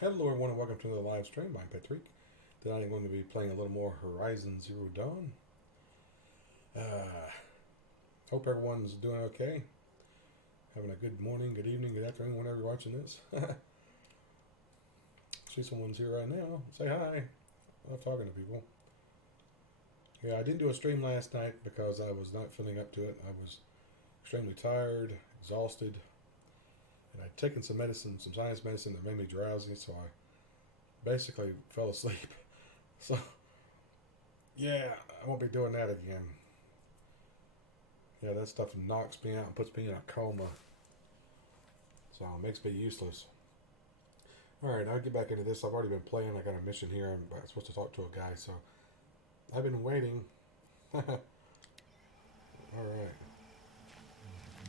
Hello everyone and welcome to another live stream. I'm Petreak. Tonight I'm going to be playing a little more Horizon Zero Dawn. Hope everyone's doing okay. Having a good morning, good evening, good afternoon, whenever you're watching this. See someone's here right now. Say hi. I love talking to people. Yeah, I didn't do a stream last night because I was not feeling up to it. I was extremely tired, exhausted, and I'd taken some medicine, some sinus medicine that made me drowsy, so I basically fell asleep. So, yeah, I won't be doing that again. Yeah, that stuff knocks me out and puts me in a coma. So it makes me useless. Alright, I'll get back into this. I've already been playing. I got a mission here. I'm supposed to talk to a guy, so I've been waiting. Alright.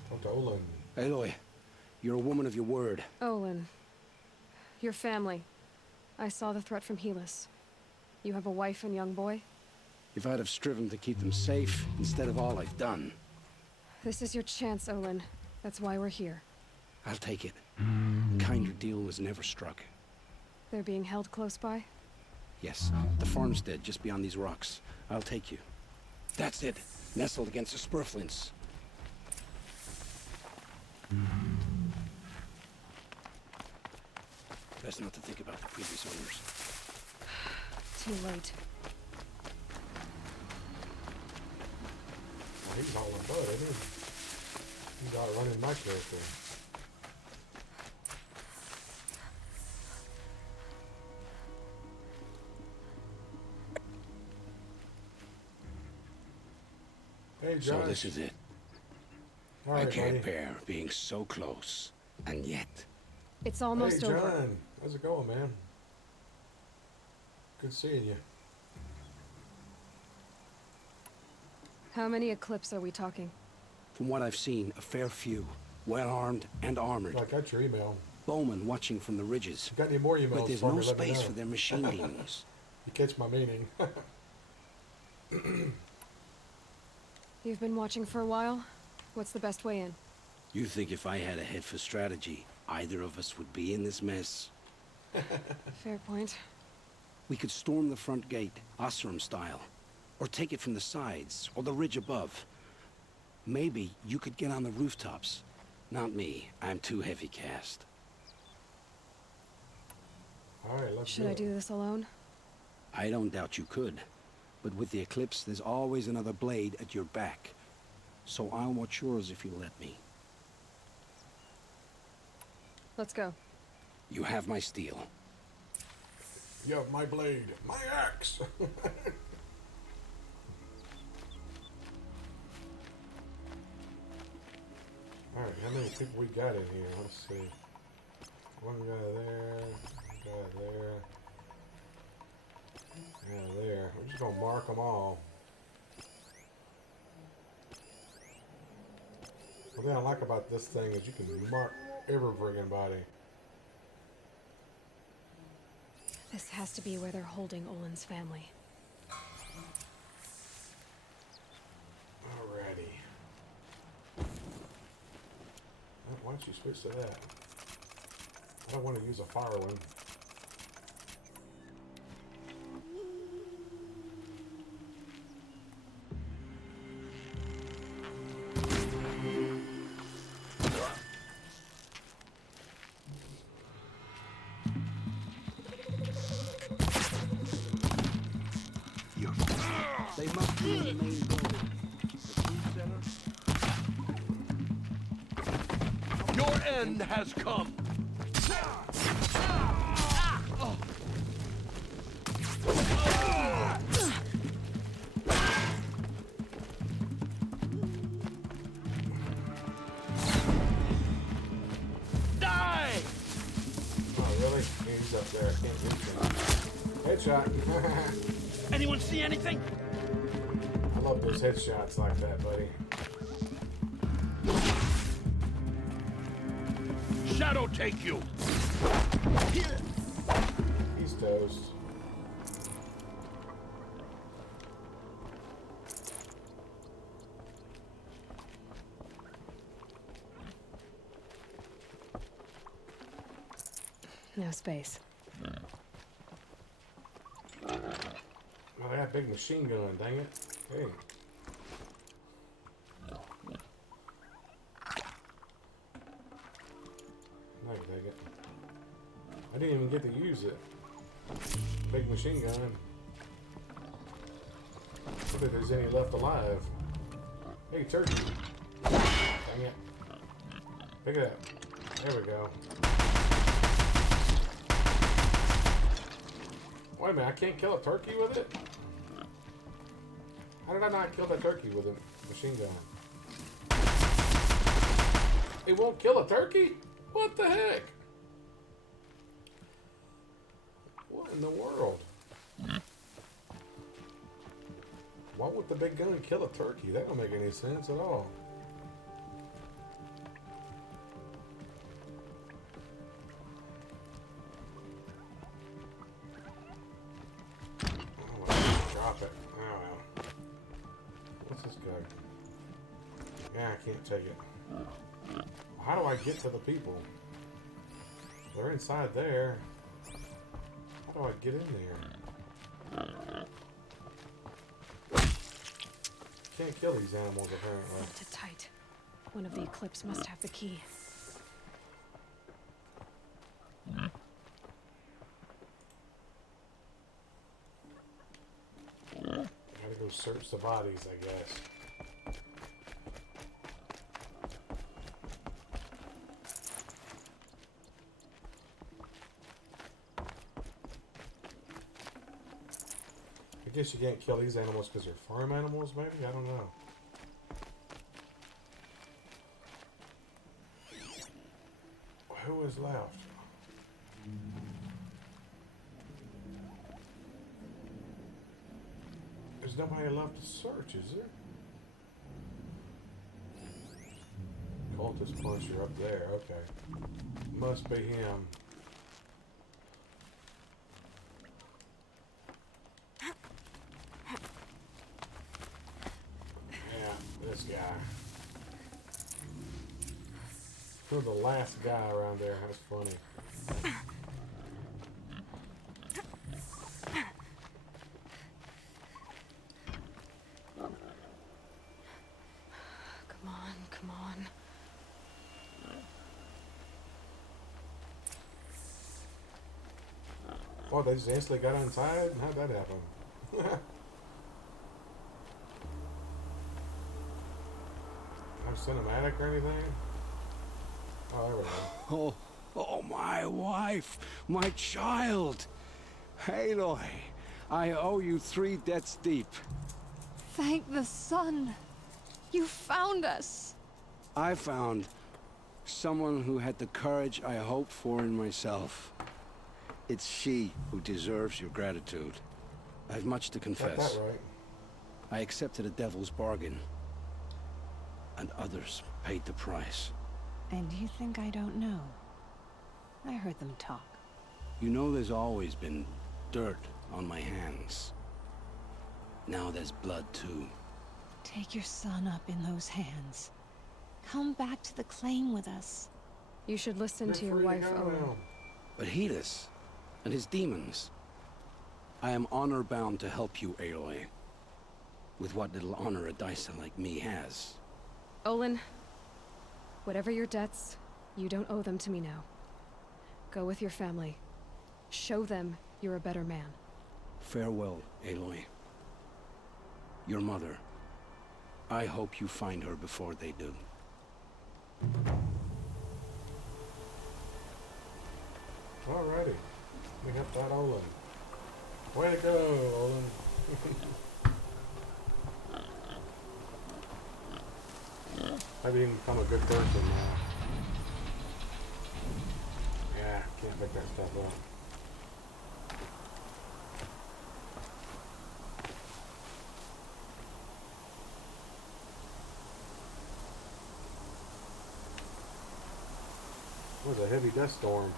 Talk to Olin. Aloy, you're a woman of your word. Olin. Your family. I saw the threat from Helis. You have a wife and young boy? If I'd have striven to keep them safe instead of all I've done. This is your chance, Olin. That's why we're here. I'll take it. A kinder deal was never struck. They're being held close by? Yes, the farmstead just beyond these rocks. I'll take you. That's it. Nestled against the spurflints. Best not to think about the previous owners. Too late. Well, he's all in bud, isn't he? He's out running my character. Hey, Josh. So this is it. All I right, can't buddy. bear being so close. And yet... It's almost Hey, over. John. How's it going, man? Good seeing you. How many Eclipse are we talking? From what I've seen, a fair few. Well-armed and armored. I got your email. Bowmen watching from the ridges. You got any more emails But there's for no me? Let me space know. for their machine demons. You catch my meaning. You've been watching for a while? What's the best way in? You think if I had a head for strategy, either of us would be in this mess? Fair point. We could storm the front gate, Osram style. Or take it from the sides, or the ridge above. Maybe you could get on the rooftops. Not me. I'm too heavy cast. Alright, let's Should I it. do this alone? I don't doubt you could. But with the Eclipse, there's always another blade at your back. So I'll watch yours if you let me. Let's go. You have my steel. You have my blade. My axe! Alright, how many people we got in here? Let's see. One guy there, one guy there. Yeah, there. We're just gonna mark them all. One thing I like about this thing is you can mark every friggin' body. This has to be where they're holding Olin's family. Alrighty. Why don't you switch to that? I don't want to use a fire one. They must be in the main building. The food center? Your end has come. Die! Oh, really? He's up there. I can't reach him. Headshot. Anyone see anything? I love those headshots like that, buddy. Shadow take you. He's toast. No space. Oh, they got a big machine gun, dang it. Hey. No, dang it. I didn't even get to use it. Big machine gun. I don't think there's any left alive. Hey, turkey. Dang it. Pick it up. There we go. Wait a minute, I can't kill a turkey with it? How did I not kill that turkey with a machine gun? It won't kill a turkey? What the heck? What in the world? Why would the big gun kill a turkey? That don't make any sense at all. Drop it. Oh well. What's this guy? Yeah, I can't take it. How do I get to the people? They're inside there. How do I get in there? Can't kill these animals apparently. It's tight. One of the Eclipse must have the key. Gotta go search the bodies, I guess. I guess you can't kill these animals because they're farm animals, maybe? I don't know. Who is left? There's nobody left to search, is there? Cultist puncher up there, okay. Must be him. Yeah, this guy. Who's the last guy around there? That's funny. Come on. Oh, they just instantly got untied? How'd that happen? No cinematic or anything? Oh, there we go. Oh, my wife, my child. Aloy, I owe you 3 debts deep. Thank the sun. You found us. I found someone who had the courage I hoped for in myself. It's she who deserves your gratitude. I have much to Got confess. that right. I accepted a devil's bargain, and others paid the price. And you think I don't know? I heard them talk. You know there's always been dirt on my hands. Now there's blood too. Take your son up in those hands. Come back to the claim with us. You should listen They're to your free wife, go Owen. now. But Helis and his demons. I am honor-bound to help you, Aloy. With what little honor a Dyson like me has. Olin, whatever your debts, you don't owe them to me now. Go with your family. Show them you're a better man. Farewell, Aloy. Your mother. I hope you find her before they do. Alrighty. We got that Olin. Way to go, Olin. Maybe you can become a good person now. Yeah, can't pick that stuff up. It was a heavy dust storm.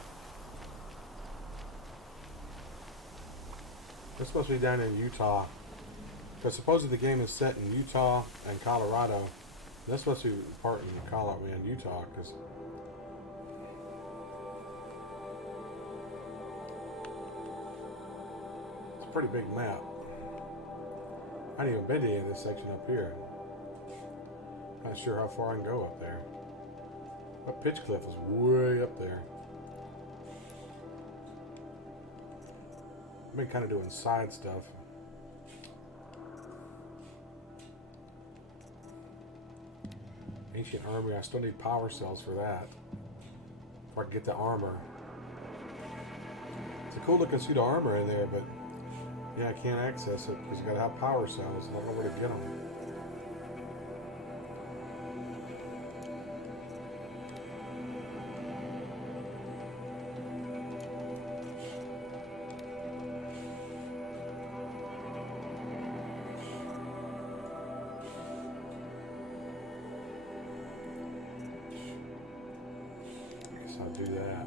It's supposed to be down in Utah. Because supposedly the game is set in Utah and Colorado. That's supposed to be part in Colorado and Utah. Because pretty big map. I ain't even been to any of this section up here. Not sure how far I can go up there. That pitch cliff is way up there. I've been kind of doing side stuff. Ancient army, I still need power cells for that. Before I can get the armor. It's a cool looking suit of armor in there, but yeah, I can't access it because you gotta have power cells. I don't know where to get them. I'll do that.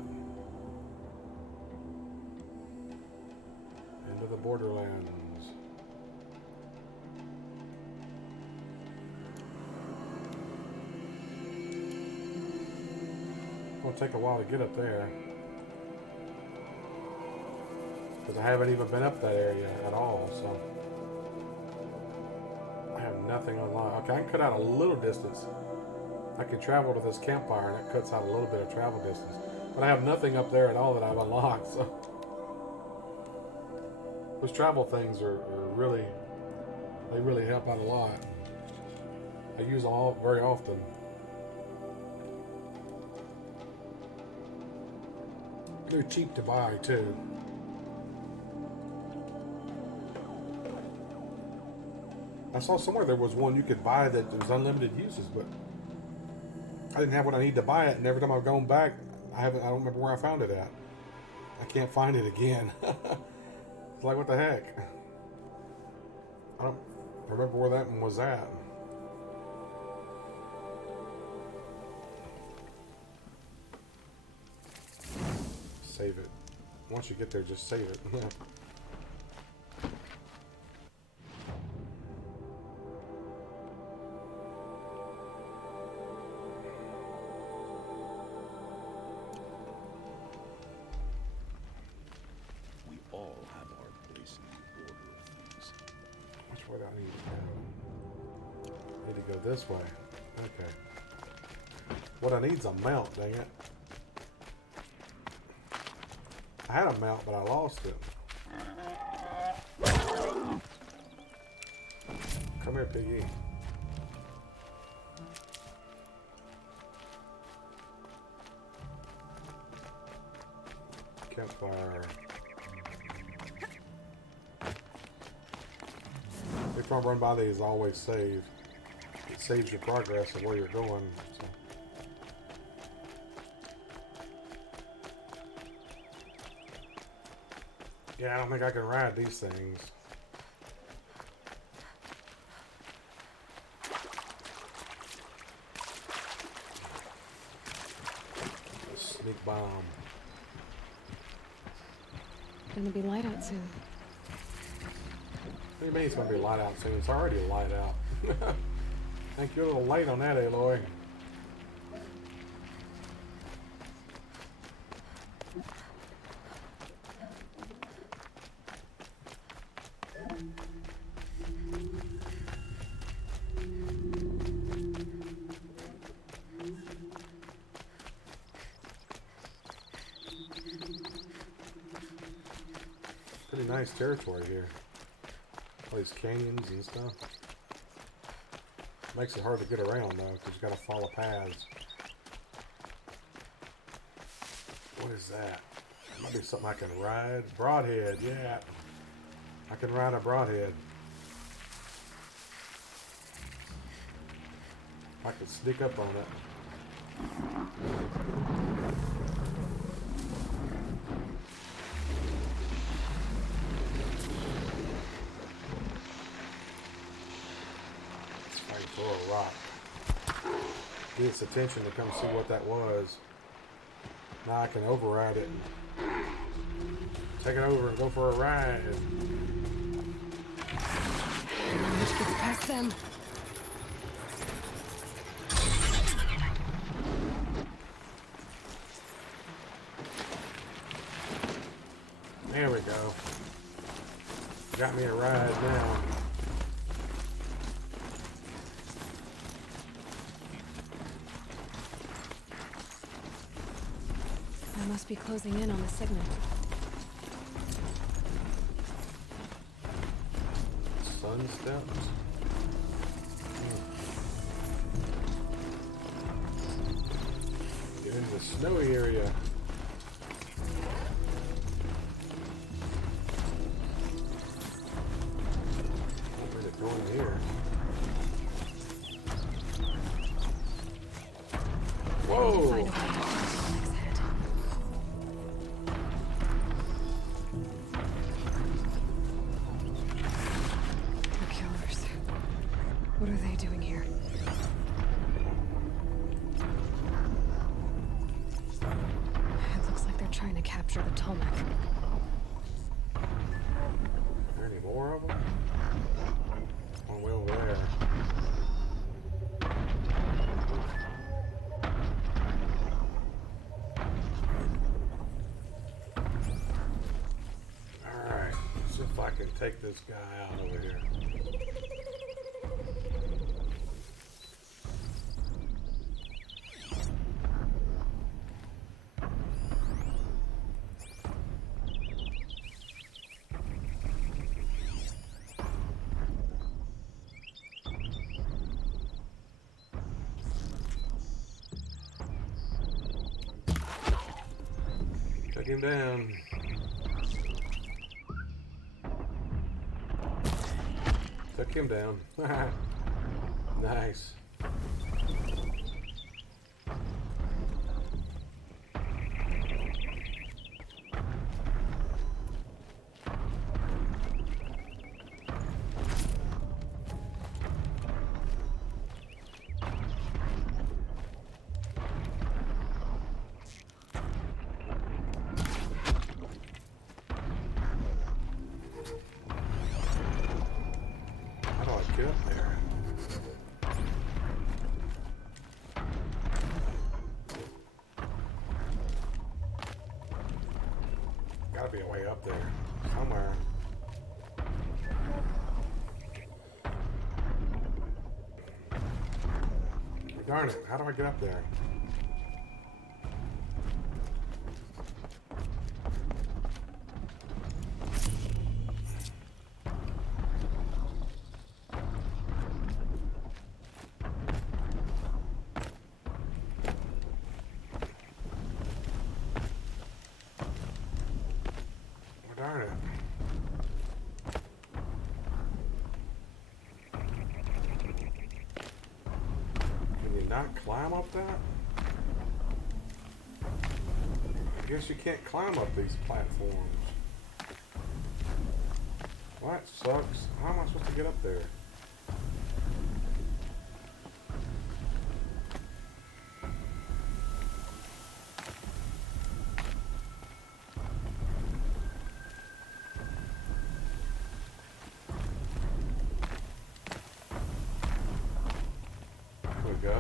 Into the borderlands. It'll take a while to get up there. Because I haven't even been up that area at all, so. I have nothing online. Okay, I can cut out a little distance. I can travel to this campfire, and that cuts out a little bit of travel distance. But I have nothing up there at all that I've unlocked, so. Those travel things are really, they really help out a lot. I use them all very often. They're cheap to buy, too. I saw somewhere there was one you could buy that was unlimited uses, but I didn't have what I need to buy it, and every time I've gone back, I don't remember where I found it at. I can't find it again. It's like, what the heck? I don't remember where that one was at. Save it. Once you get there, just save it. This way. Okay. What I need is a mount, dang it. I had a mount, but I lost it. Come here, piggy. Campfire. Every time I run by these, I always save. It saves your progress of where you're going. So. Yeah, I don't think I can ride these things. Sneak bomb. Gonna be light out soon. What do you mean it's gonna be light out soon? It's already light out. I think you're a little late on that, Aloy. Pretty nice territory here. All these canyons and stuff. Makes it hard to get around though, because you gotta follow paths. What is that? Might be something I can ride. Broadhead, yeah. I can ride a broadhead. I could sneak up on it. Throw a rock. Get its attention to come see what that was. Now I can override it. Take it over and go for a ride. Let's get past them. There we go. Got me a ride now. I must be closing in on the signal. Sun steps. Get into the snowy area. Where's it going here? Whoa! Find a way to cross the next head. The killers. What are they doing here? It looks like they're trying to capture the Tolmec. Are there any more of them? One way over there. Alright, let's see if I can take this guy out over here. Take him down. Took him down. Nice. How do I get up there? Gotta be a way up there. Somewhere. Darn it, how do I get up there? Darn it. Can you not climb up that? I guess you can't climb up these platforms. Well, that sucks. How am I supposed to get up there? There we go.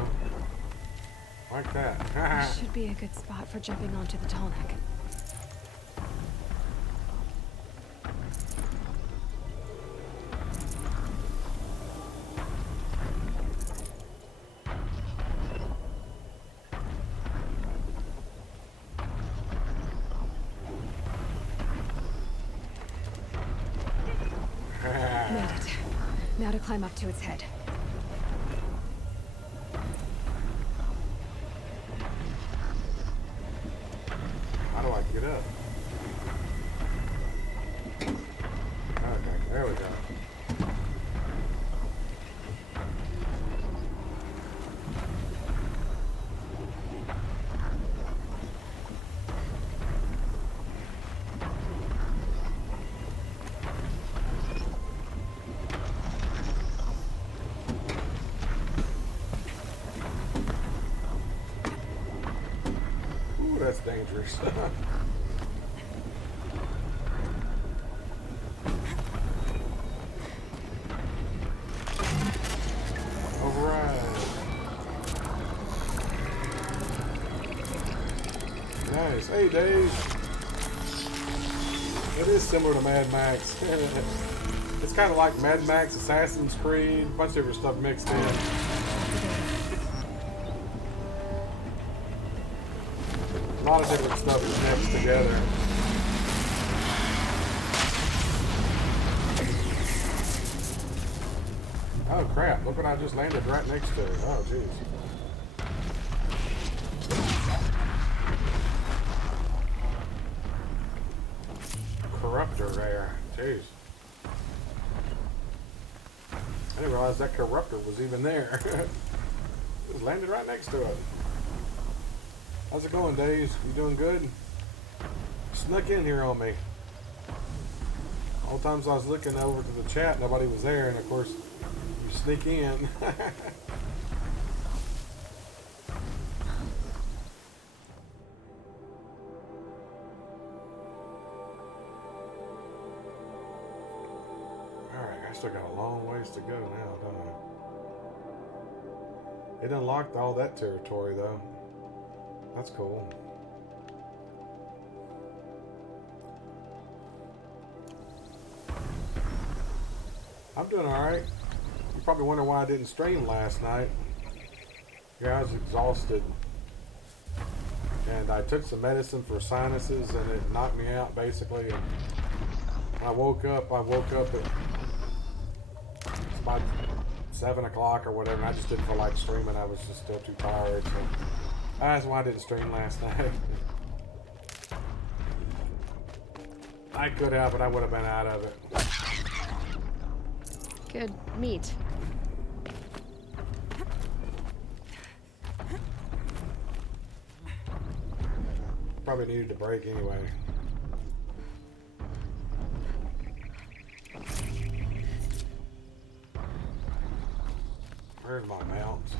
Like that. This should be a good spot for jumping onto the Tolmec. Made it. Now to climb up to its head. How do I get up? Okay, there we go. Ooh, that's dangerous. Override. Nice. Hey, Dave. It is similar to Mad Max. It's kind of like Mad Max, Assassin's Creed, a bunch of different stuff mixed in. A lot of different stuff is mixed together. Oh crap, look what I just landed right next to. Oh jeez. Corruptor there. Jeez. I didn't realize that corruptor was even there. Just landed right next to it. How's it going, Days? You doing good? Snuck in here on me. All the times I was looking over to the chat, nobody was there, and of course, you sneak in. Alright, I still got a long ways to go now, don't I? It unlocked all that territory, though. That's cool. I'm doing alright. You probably wonder why I didn't stream last night. Yeah, I was exhausted. And I took some medicine for sinuses and it knocked me out basically. And when I woke up at about 7 o'clock or whatever, and I just didn't feel like streaming. I was just still too tired. So that's why I didn't stream last night. I could have, but I would have been out of it. Good meat. Probably needed a break anyway. Where's my mounts?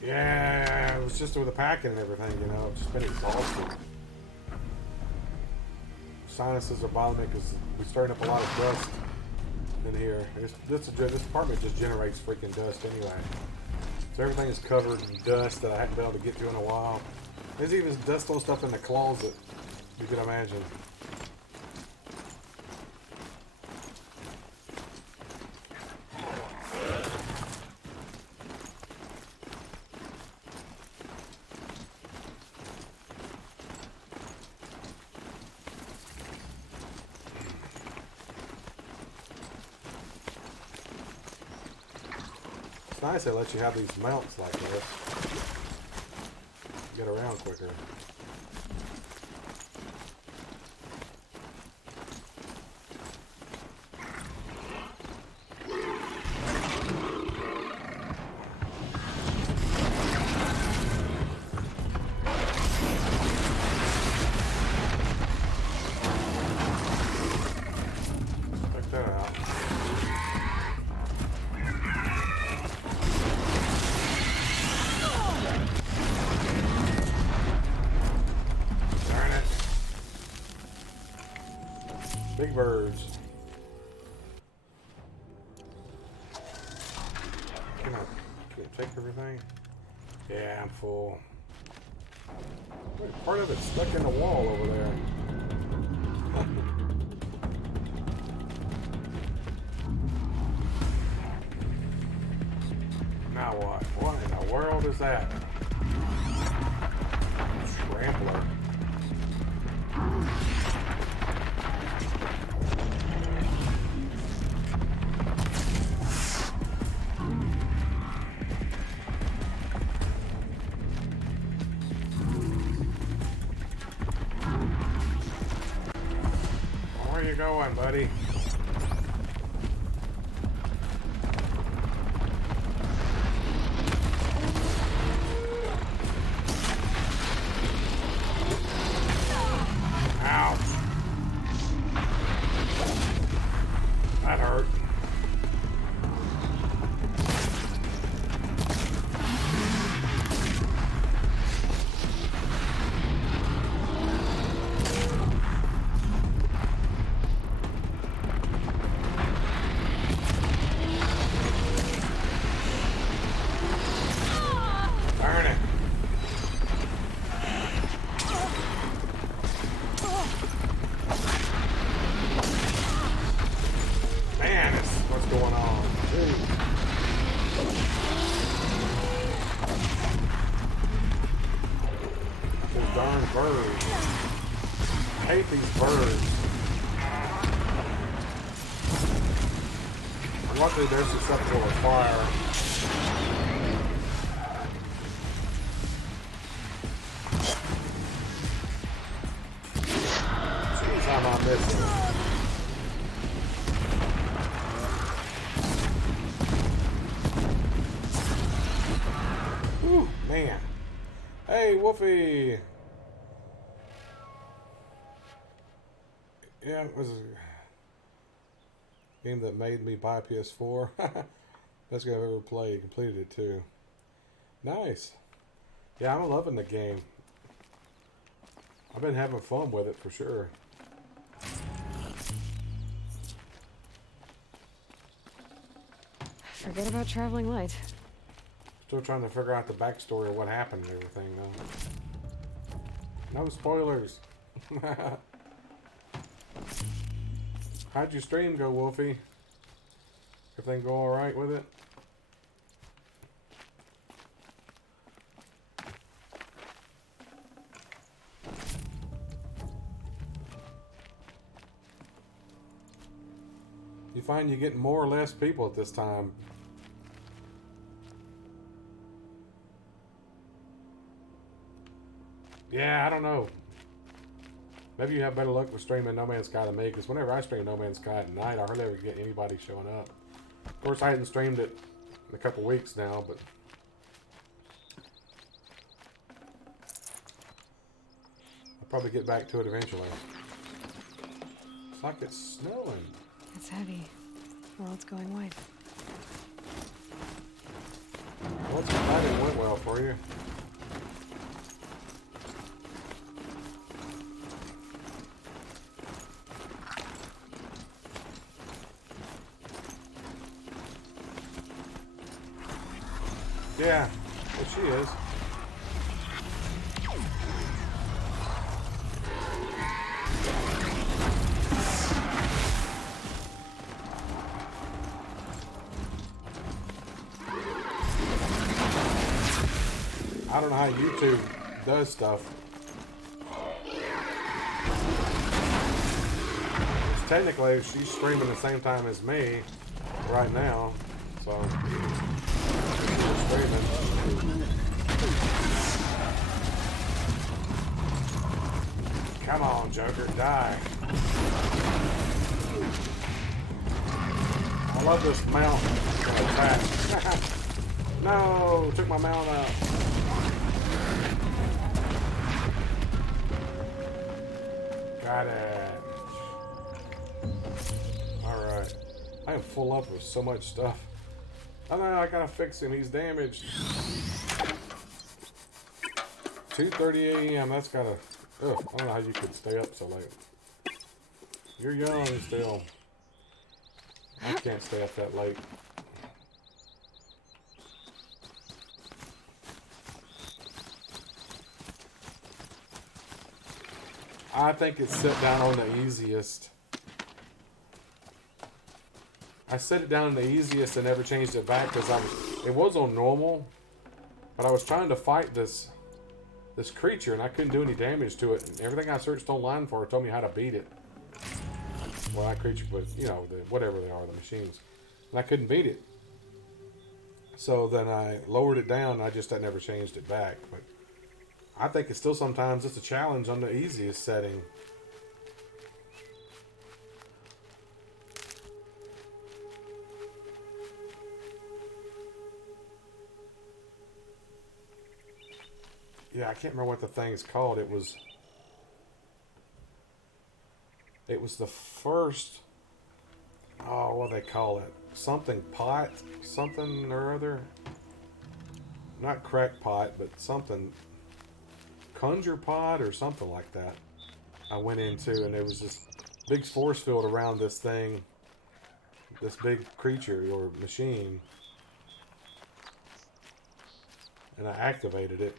Yeah, it was just with the packing and everything, you know. I've just been exhausted. Sinuses are bothering me because we're stirring up a lot of dust in here. This apartment just generates freaking dust anyway. So everything is covered in dust that I haven't been able to get to in a while. There's even dust on stuff in the closet, you can imagine. It's nice they let you have these mounts like this. Get around quicker. Check that out. Big birds. Can I take everything? Yeah, I'm full. Wait, part of it's stuck in the wall over there. Now what? What in the world is that? Trampler. Where you going, buddy? Ouch. That hurt. birds. I hate these birds. Luckily, they're susceptible to fire. Jeez, I'm on this one. Whew, man. Hey, Wolfie. Yeah, it was a game that made me buy a PS4. Best game I've ever played. Completed it too. Nice. Yeah, I'm loving the game. I've been having fun with it for sure. Forget about traveling light. Still trying to figure out the backstory of what happened and everything though. No spoilers. How'd your stream go, Wolfie? Everything go alright with it? You find you get more or less people at this time? Yeah, I don't know. Maybe you have better luck with streaming No Man's Sky than me, because whenever I stream No Man's Sky at night, I hardly ever get anybody showing up. Of course, I hadn't streamed it in a couple weeks now, but I'll probably get back to it eventually. It's like it's snowing. It's heavy. World's going white. Well, it's glad it went well for you. Yeah, well, she is. I don't know how YouTube does stuff. Technically, she's streaming the same time as me right now, so she's streaming. Come on, Joker, die. I love this mount attack. No, took my mount out. Got it. Alright. I am full up with so much stuff. Oh no, I gotta fix him. He's damaged. 2:30 a.m. That's gotta... Ugh, I don't know how you could stay up so late. You're young still. I can't stay up that late. I think it's set down on the easiest. I set it down on the easiest and never changed it back because it was on normal, but I was trying to fight this creature and I couldn't do any damage to it. And everything I searched online for told me how to beat it. Well, that creature, but you know, whatever they are, the machines, and I couldn't beat it. So then I lowered it down. And I never changed it back, but. I think it's still sometimes it's a challenge on the easiest setting. Yeah, I can't remember what the thing is called. It was the first, oh, what do they call it? Something pot, something or other. Not crackpot, but something. Conjure pod or something like that I went into, and there was this big force field around this thing, this big creature or machine, and I activated it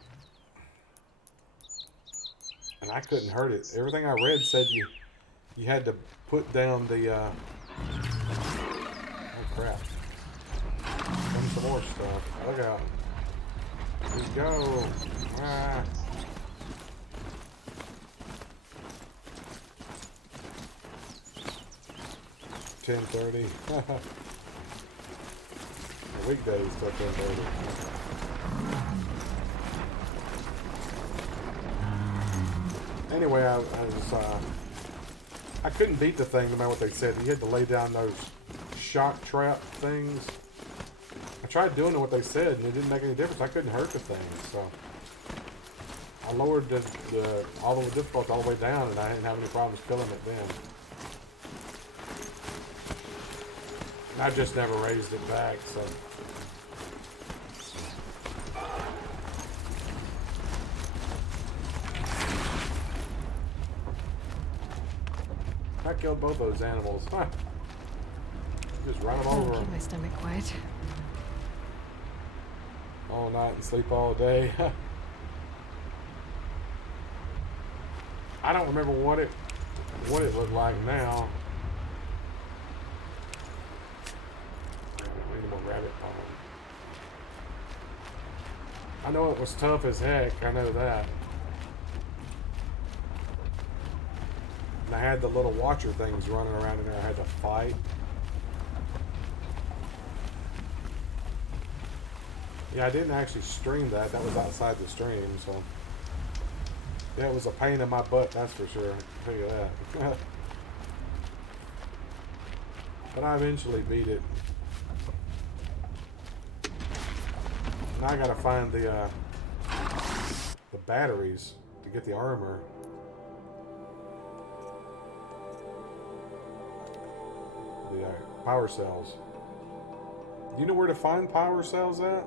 and I couldn't hurt it. Everything I read said you had to put down the oh crap, come some more stuff. Look out, here we go. Ah. 10:30. The weekdays till 10:30. Anyway, I couldn't beat the thing no matter what they said. You had to lay down those shock trap things. I tried doing what they said, and it didn't make any difference. I couldn't hurt the thing, so I lowered all the difficulty all the way down, and I didn't have any problems killing it then. And I just never raised it back, so. I killed both those animals. Huh. Just run them over. Keep my stomach quiet. All night and sleep all day. I don't remember what it looked like now. Need more rabbit pollen. I know it was tough as heck. I know that. And I had the little watcher things running around in there I had to fight. Yeah, I didn't actually stream that. That was outside the stream, so. Yeah, it was a pain in my butt, that's for sure. I can tell you that. But I eventually beat it. Now I gotta find the batteries to get the armor. The power cells. Do you know where to find power cells at?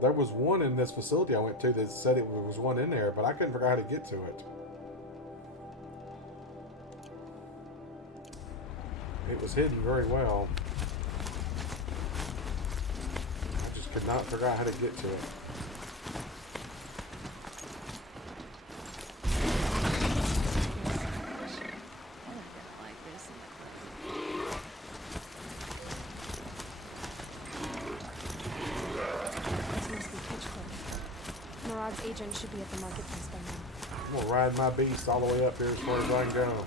There was one in this facility I went to that said it was one in there, but I couldn't figure out how to get to it. It was hidden very well. I just could not figure out how to get to it. Agent should be at the marketplace by now. I'm gonna ride my beast all the way up here as far as I can go.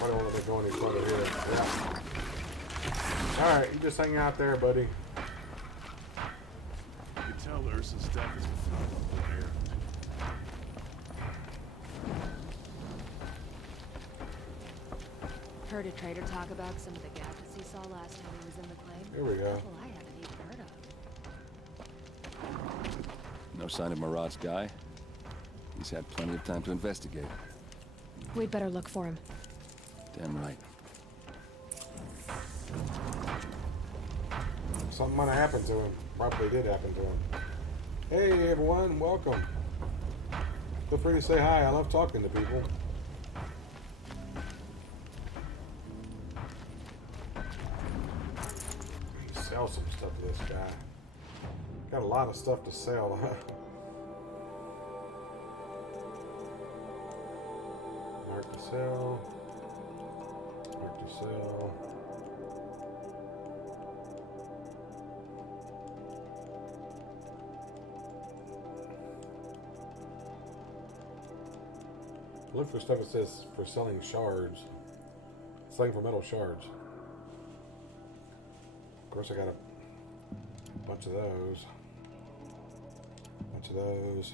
I don't want to go any further here. Yeah. Alright, you just hang out there, buddy. You can tell Ursa's stuff is phenomenal here. Heard a trader talk about some of the gadgets he saw last time he was in the claim. Here we go. Well, I haven't even heard of. No sign of Marat's guy? He's had plenty of time to investigate. We'd better look for him. Damn right. Something might have happened to him. Probably did happen to him. Hey everyone, welcome. Feel free to say hi. I love talking to people. Sell some stuff to this guy. Got a lot of stuff to sell. Mark to sell. Mark to sell. Look for stuff that says for selling shards. Selling for metal shards. Of course, I got a bunch of those. Bunch of those.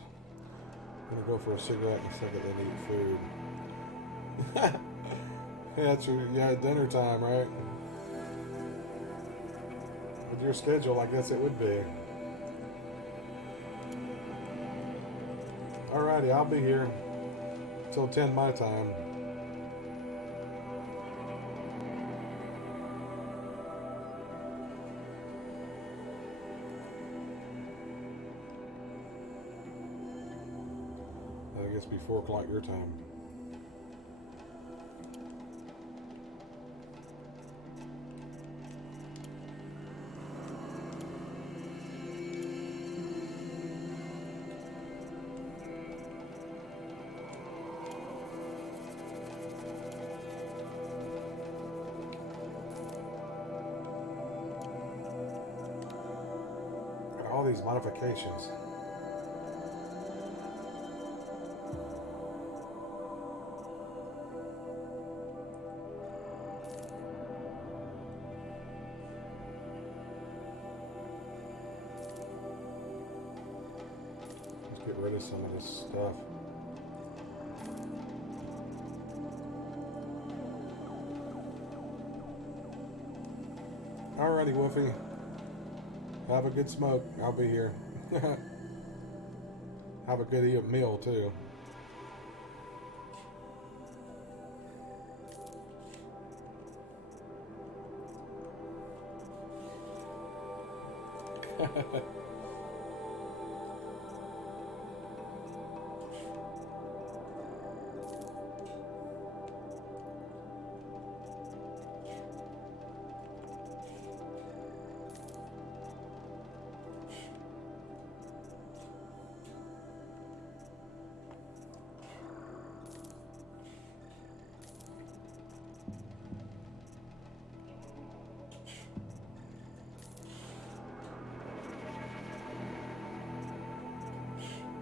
I'm gonna go for a cigarette in a second, then eat food. Yeah, it's dinner time, right? With your schedule, I guess it would be. Alrighty, I'll be here till 10 my time. I guess it'll be 4 o'clock your time. All these modifications. rid of some of this stuff. Alrighty, Wolfie. Have a good smoke. I'll be here. Have a good meal, too.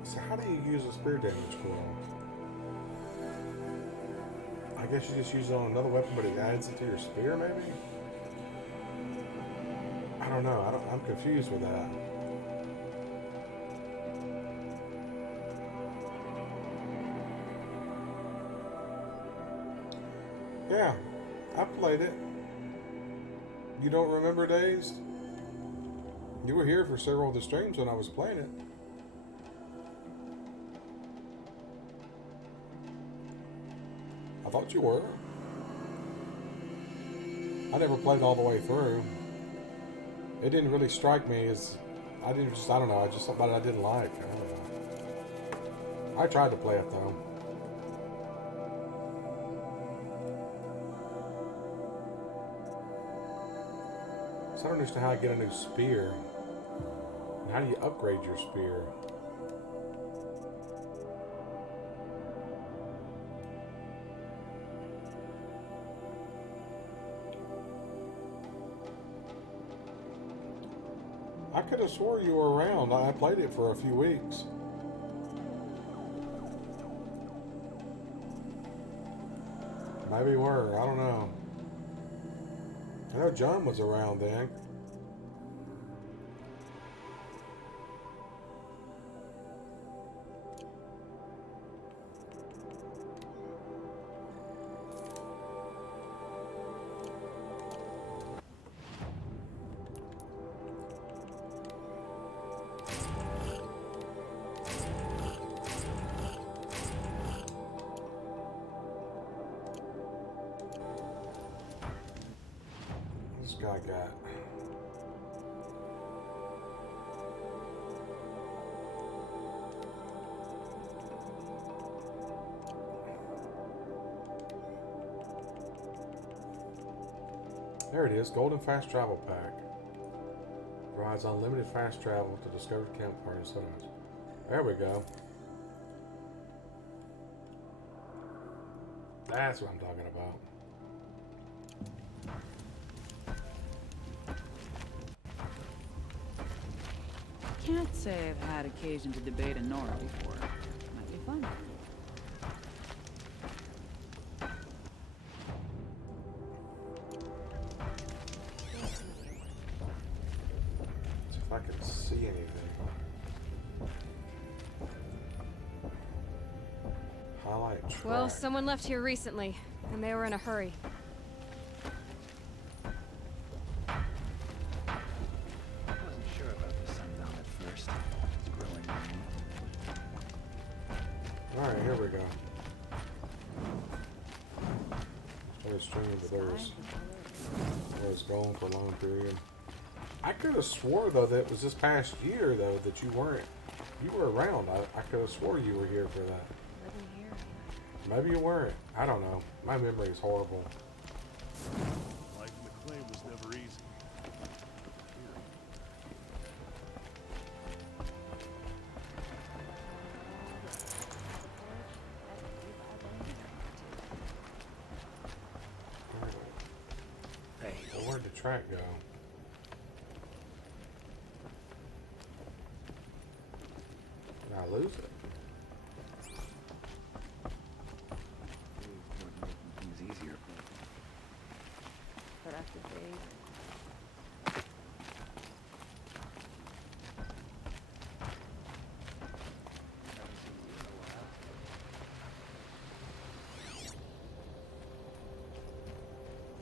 So how do you use a spear damage cooldown? I guess you just use it on another weapon, but it adds it to your spear, maybe? I don't know. I'm confused with that. Yeah, I played it. You don't remember Dazed? You were here for several of the streams when I was playing it. I thought you were. I never played all the way through. It didn't really strike me as... I don't know, I just thought I didn't like. I don't know. I tried to play it though. So I don't understand how I get a new spear. And how do you upgrade your spear? I could have swore you were around. I played it for a few weeks. Maybe you were. I don't know. I know John was around then. Guy got. There it is, Golden Fast Travel Pack. Provides unlimited fast travel to discovered campfire and settlements. There we go. That's what I'm talking about. Can't say I've had occasion to debate a Nora before. Might be fun. See if I can see anything. Highlight track. Well, someone left here recently, and they were in a hurry. Alright, here we go. Started streaming, but I was gone for a long period. I could have swore though that it was this past year though that you weren't. You were around. I could have swore you were here for that. Maybe you weren't. I don't know. My memory is horrible. Life in the claim was never easy. Hey, Well, where'd the track go? Did I lose it? Things easier.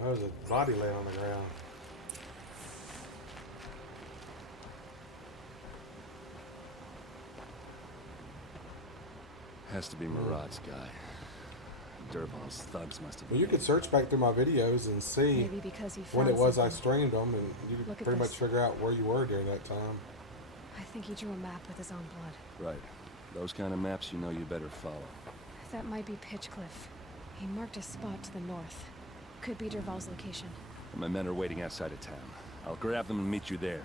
There was a body laying on the ground. Has to be Marat's guy. Durval's thugs must have Well, been. you could search back through my videos and see Maybe because he when found it was I something. streamed them, and you Look could at pretty much this. figure out where you were during that time. I think he drew a map with his own blood. Right. Those kind of maps you know you better follow. That might be Pitchcliff. He marked a spot to the north. Could be Derval's location. My men are waiting outside of town. I'll grab them and meet you there.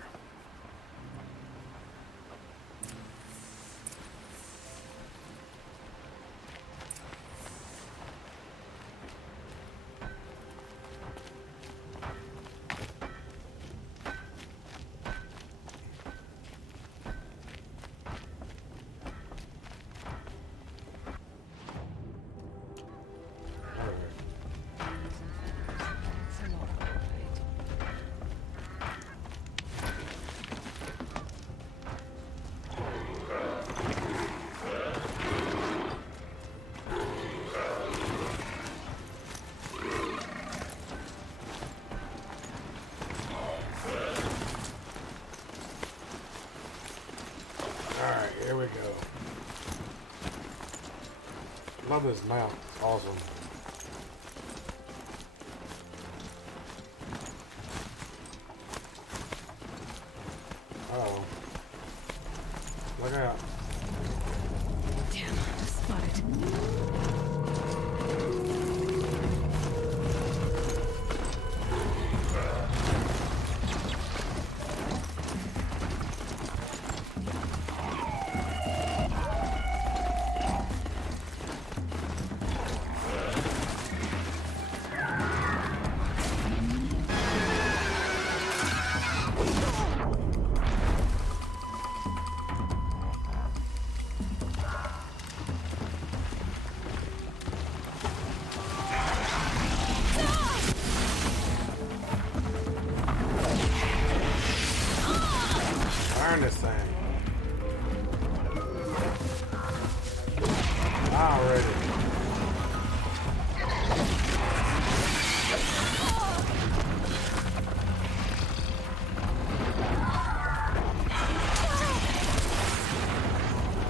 Alright, here we go. Love this mount. It's awesome. Uh-oh. Look out. Damn, spotted. Burn this thing. Already.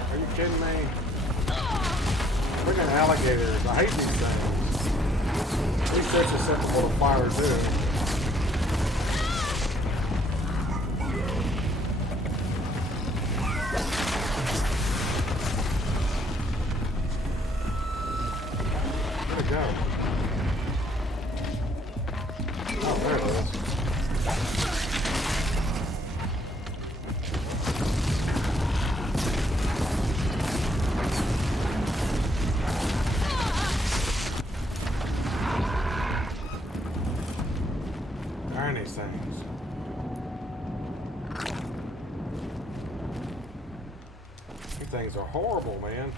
Are you kidding me? Freaking alligators. I hate these things. These fish are susceptible to fire too. Where'd it go? Oh, there it is. Darn these things. These things are horrible, man.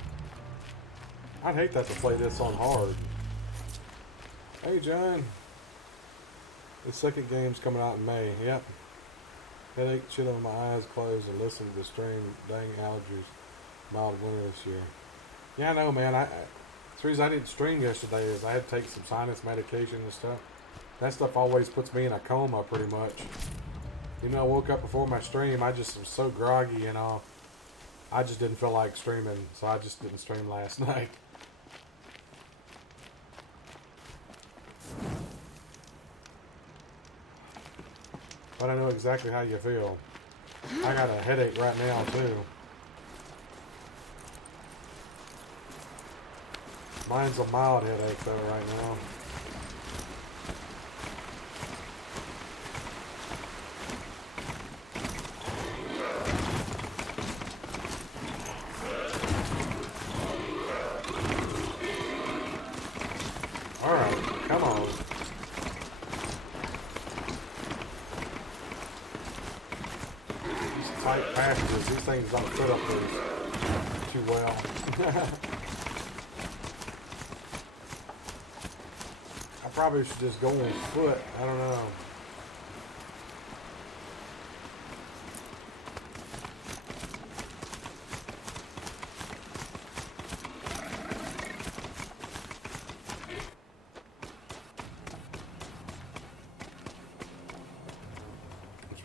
I'd hate to have to play this on hard. Hey, John. The second game's coming out in May. Yep. Headache, shit on my eyes closed, and listen to the stream. Dang allergies. Mild winter this year. Yeah, I know, man. The reason I didn't stream yesterday is I had to take some sinus medication and stuff. That stuff always puts me in a coma, pretty much. You know, I woke up before my stream. I just was so groggy and all. I just didn't feel like streaming, so I just didn't stream last night. But I know exactly how you feel. I got a headache right now, too. Mine's a mild headache, though, right now. Alright, come on. These tight passages, these things don't fit up these too well. I probably should just go on foot. I don't know.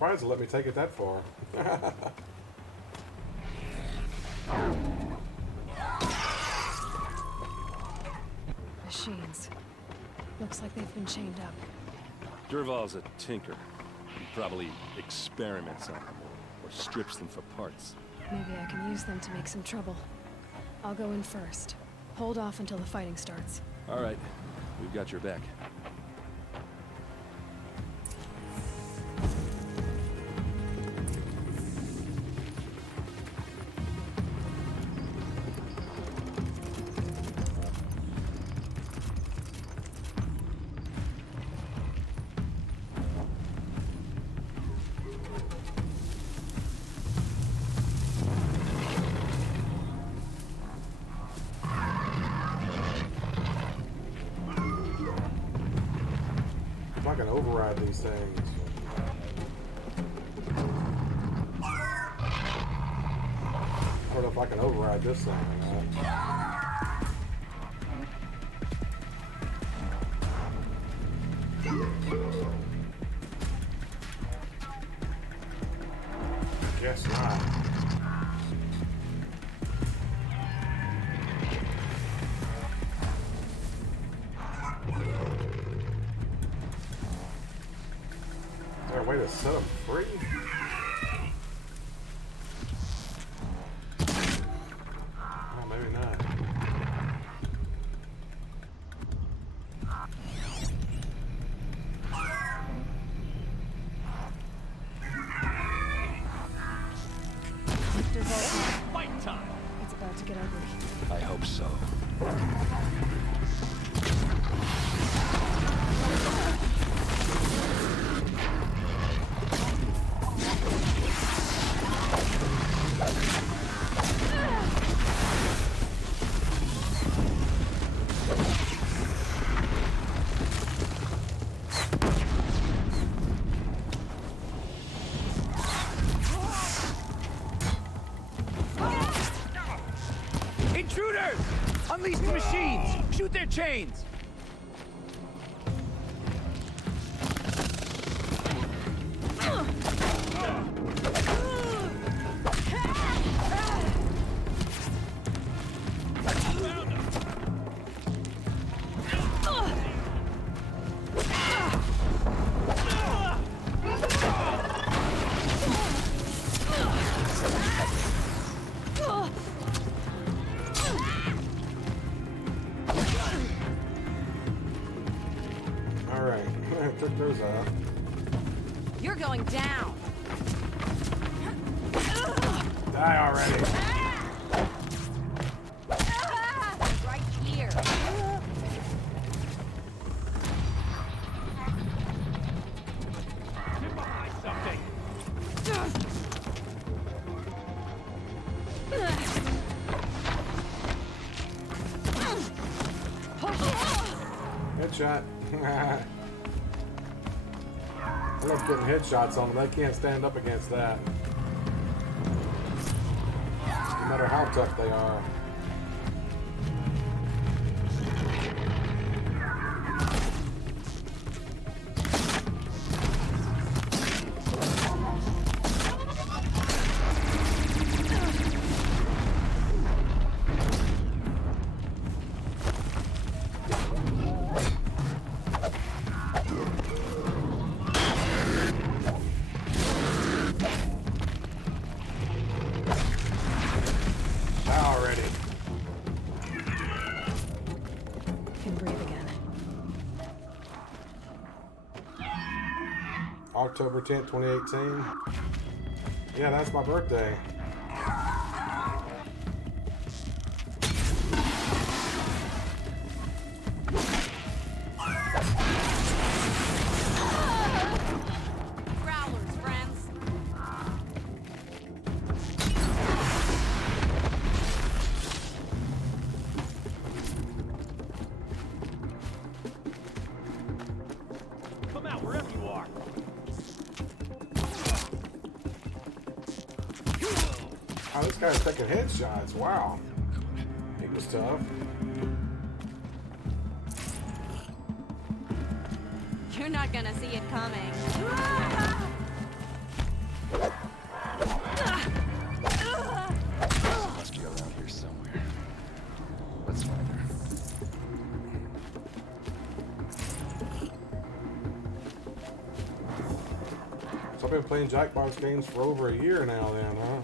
surprised they let me take it that far. Machines. Looks like they've been chained up. Durval's a tinker. He probably experiments on them or strips them for parts. Maybe I can use them to make some trouble. I'll go in first. Hold off until the fighting starts. All right, we've got your back. I'm not gonna override these things. I don't know if I can override this thing or not. Guess not. Is there a way to set them free? Oh, maybe not. Fight time! It's about to get ugly. I hope so. Intruders! Unleash the machines! Shoot their chains! Alright, I took those out. You're going down. Die already! Right here. Get behind something! Headshot. I love getting headshots on them. They can't stand up against that. No matter how tough they are. Already. Can breathe again. October 10th, 2018. Yeah, that's my birthday. Growlers, friends. Come out wherever you are! Oh, this guy's taking headshots. Wow. He was tough. You're not gonna see it coming. Must be around here somewhere. Let's find her. So I've been playing Jackbox games for over a year now then, huh?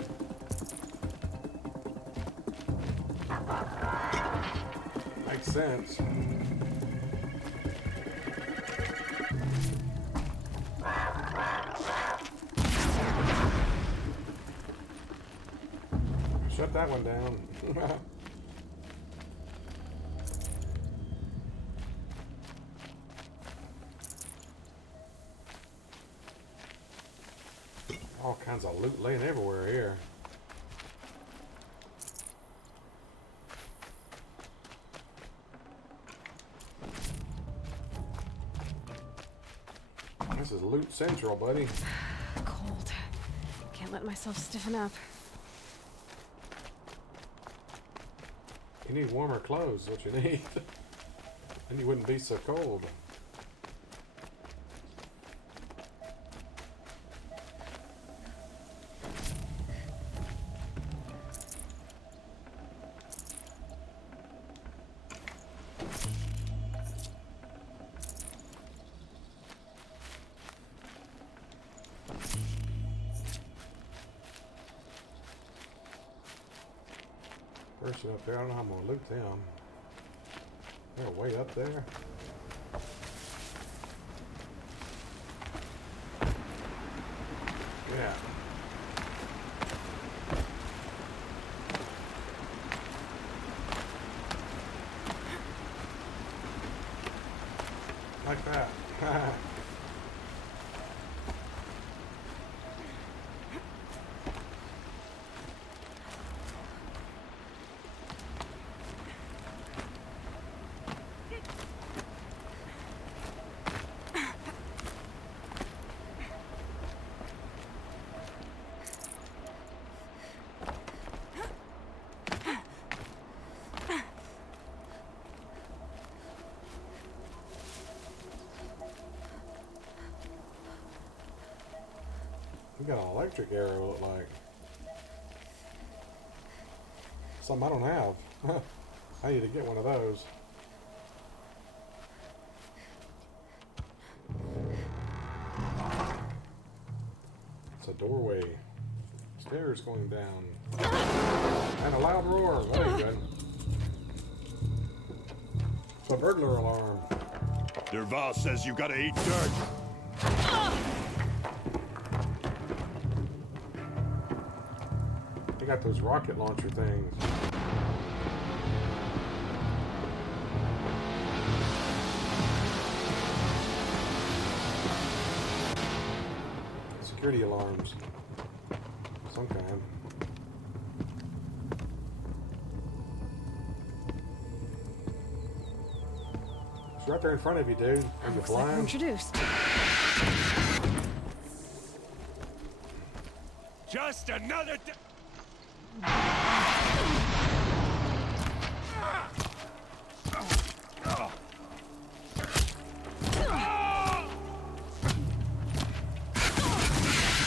Makes sense. Shut that one down. All kinds of loot laying everywhere here. This is Loot Central, buddy. Cold. Can't let myself stiffen up. You need warmer clothes, is what you need. Then you wouldn't be so cold. Person up there, I don't know how I'm gonna loot them. They're way up there. Yeah. Like that. We got an electric arrow, look like. Something I don't have. I need to get one of those. It's a doorway. Stairs going down. And a loud roar. Very good. It's a burglar alarm. Derval says you gotta eat dirt. They got those rocket launcher things. Security alarms. Some kind. It's right there in front of you, dude. Are you Looks like we're blind? introduced. Just another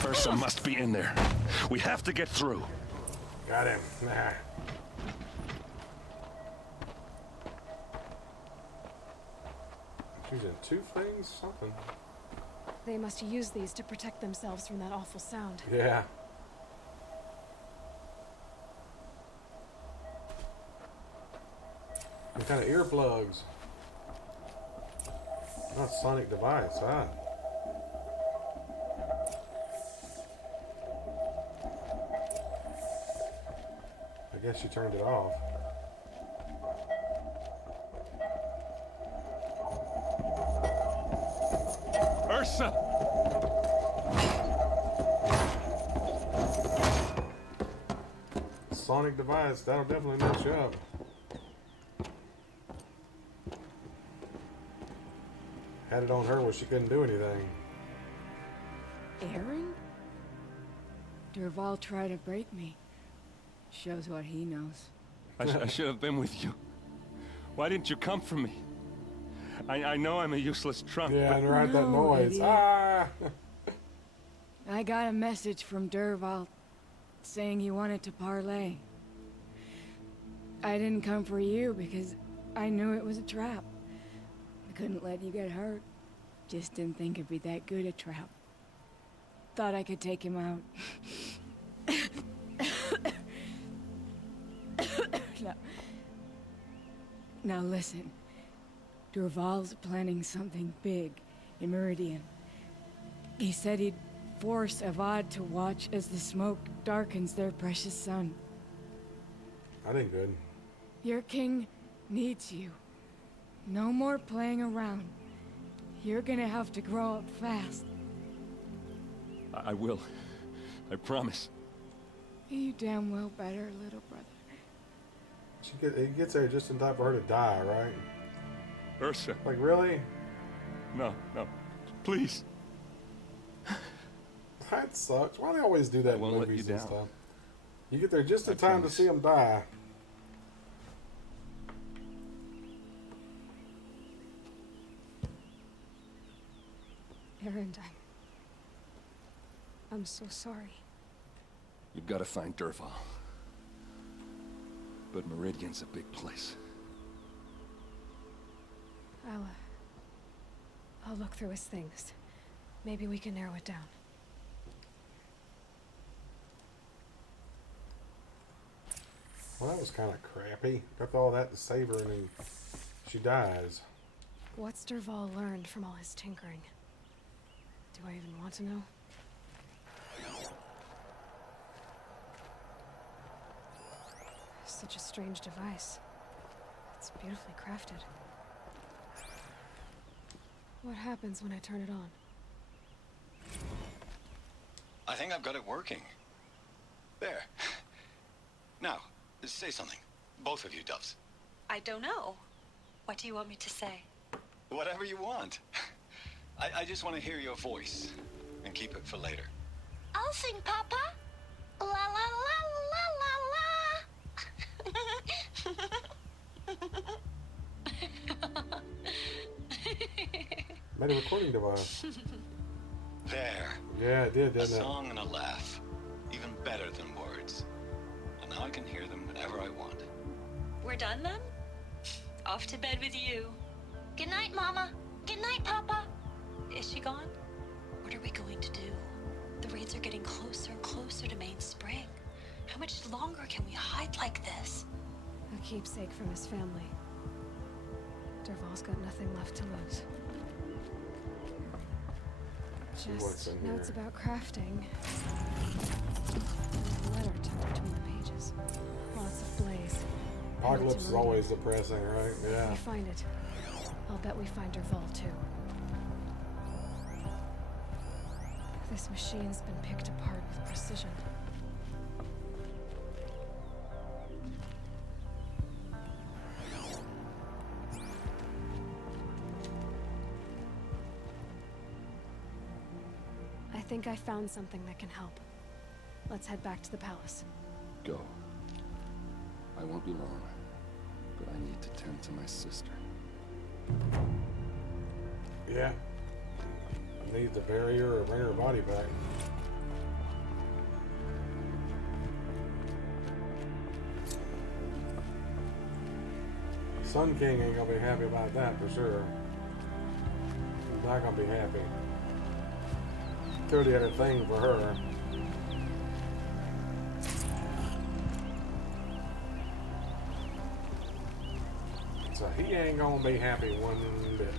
Ursa must be in there. We have to get through. Got him. Nah. Using two things? Something. They must use these to protect themselves from that awful sound. Yeah. Some kind of earplugs. Not sonic device, huh? I guess you turned it off. Ursa! Sonic device, that'll definitely mess you up. Had it on her where she couldn't do anything. Aaron? Derval tried to break me. Shows what he knows. I should have been with you. Why didn't you come for me? I know I'm a useless trunk, Yeah, but and right that No, noise. idiot. Ah! I got a message from Derval saying he wanted to parlay. I didn't come for you because I knew it was a trap. I couldn't let you get hurt. Just didn't think it'd be that good a trap. Thought I could take him out. No. Now listen. Derval's planning something big in Meridian. He said he'd force Avad to watch as the smoke darkens their precious sun. That ain't good. Your king needs you. No more playing around. You're gonna have to grow up fast. I will. I promise. You damn well better, little brother. He gets there just in time for her to die, right? Ursa. Like, really? No. Please. That sucks. Why do they always do that in won't let movies you and down. stuff? You get there just in I time to promise. see him die. Erend, I'm so sorry. You've got to find Derval. But Meridian's a big place. I'll look through his things. Maybe we can narrow it down. Well, that was kind of crappy. Got all that to save her and then she dies. What's Derval learned from all his tinkering? Do I even want to know? Such a strange device. It's beautifully crafted. What happens when I turn it on? I think I've got it working. There. Now, say something. Both of you, Doves. I don't know. What do you want me to say? Whatever you want. I just want to hear your voice. And keep it for later. I'll sing, Papa. La la la la la. Made a recording device. There. Yeah, it did, A didn't it? song and a laugh. Even better than words. And now I can hear them whenever I want. We're done then? Off to bed with you. Good night, Mama. Good night, Papa. Is she gone? What are we going to do? The raids are getting closer and closer to Main Spring. How much longer can we hide like this? A keepsake from his family. Derval's got nothing left to lose. See what's Just in notes here. about crafting. A letter tucked between the pages. Lots of blaze. Apocalypse is always depressing, right? If Yeah. we find it, I'll bet we find Derval too. This machine's been picked apart with precision. I think I found something that can help. Let's head back to the palace. Go. I won't be long, but I need to tend to my sister. Yeah. I need to bury her or bring her body back. Sun King ain't gonna be happy about that for sure. He's not gonna be happy. Throw the other thing for her. So he ain't gonna be happy one bit.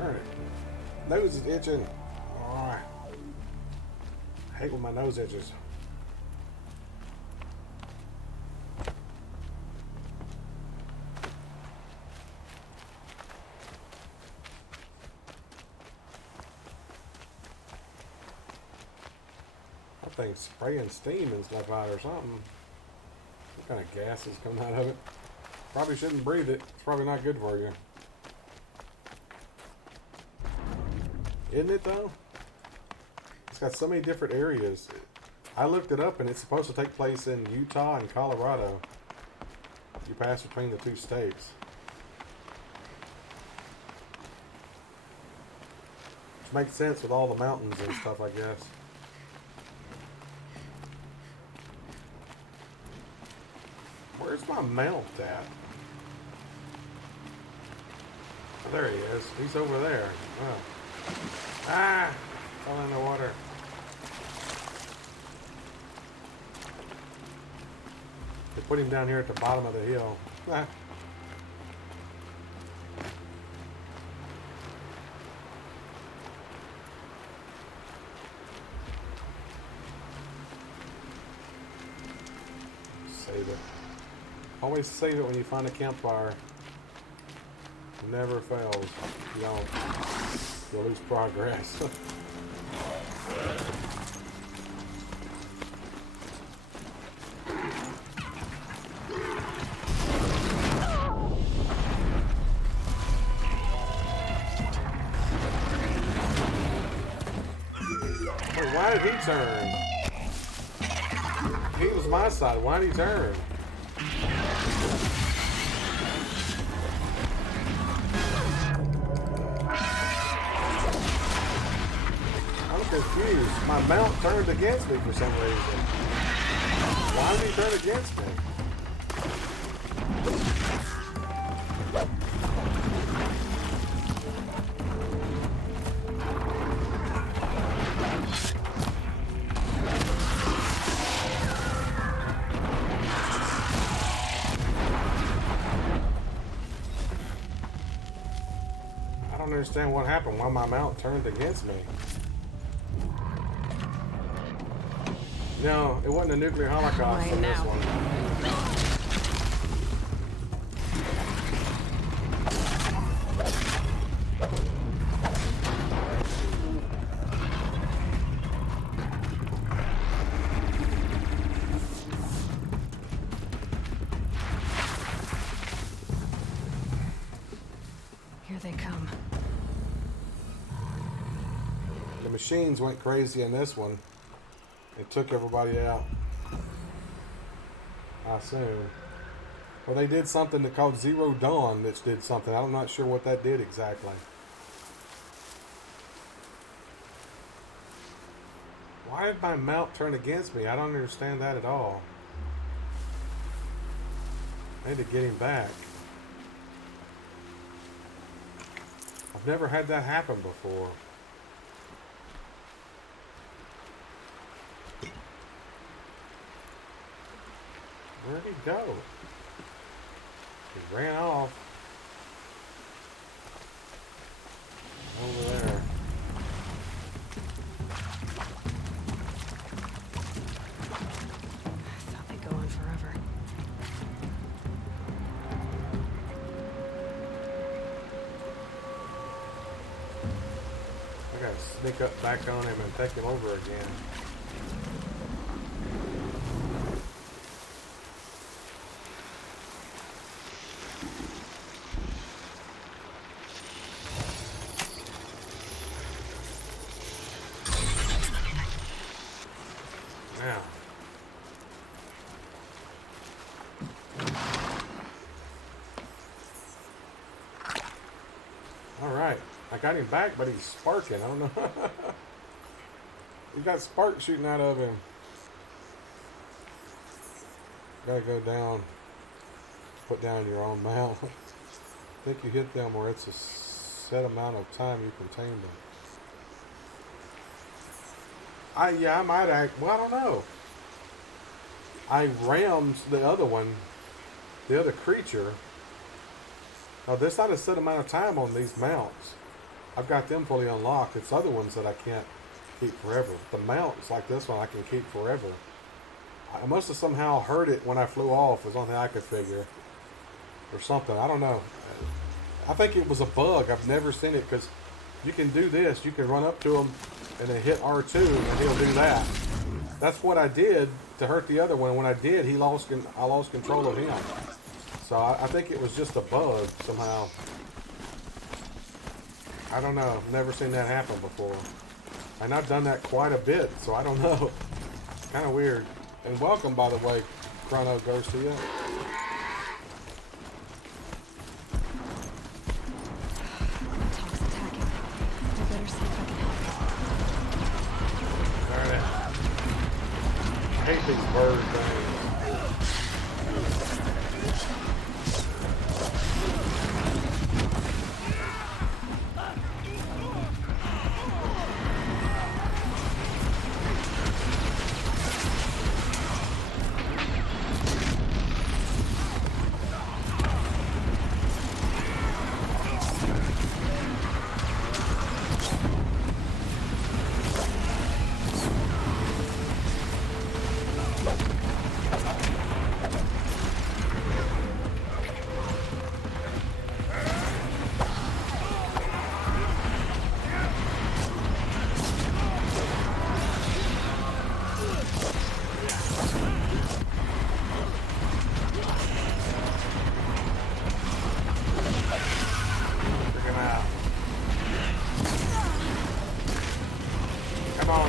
Alright. Nose is itching. Alright. I hate when my nose itches. That thing's spraying steam and stuff out or something. What kind of gas is coming out of it? Probably shouldn't breathe it. It's probably not good for you. Isn't it though? It's got so many different areas. I looked it up and it's supposed to take place in Utah and Colorado. You pass between the two states. Which makes sense with all the mountains and stuff, I guess. Where's my mount at? Oh, there he is. He's over there. Oh. Ah! Fell in the water. They put him down here at the bottom of the hill. Ah. Save it. Always save it when you find a campfire. It never fails. You don't. You'll lose progress. Wait, why did he turn? He was my side. Why did he turn? Confused. My mount turned against me for some reason. Why did he turn against me? I don't understand what happened. Why my mount turned against me. No, it wasn't a nuclear holocaust in this one. Here they come. The machines went crazy in this one. It took everybody out. I assume. Well, they did something that called Zero Dawn that did something. I'm not sure what that did exactly. Why did my mount turn against me? I don't understand that at all. I need to get him back. I've never had that happen before. Where'd he go? He ran off. Over there. I thought they'd go on forever. I gotta sneak up back on him and take him over again. Got him back, but he's sparking. I don't know. He got sparks shooting out of him. Gotta go down. Put down your own mount. I think you hit them where it's a set amount of time you contain them. I might act. Well, I don't know. I rammed the other one, the other creature. Now, there's not a set amount of time on these mounts. I've got them fully unlocked. It's other ones that I can't keep forever. The mounts like this one I can keep forever. I must have somehow heard it when I flew off. Was the only thing I could figure. Or something. I don't know. I think it was a bug. I've never seen it because you can do this. You can run up to him and then hit R2 and he'll do that. That's what I did to hurt the other one. When I did, I lost control of him. So I think it was just a bug somehow. I don't know. I've never seen that happen before. And I've done that quite a bit, so I don't know. Kind of weird. And welcome, by the way, Chrono Garcia. hate these bird things.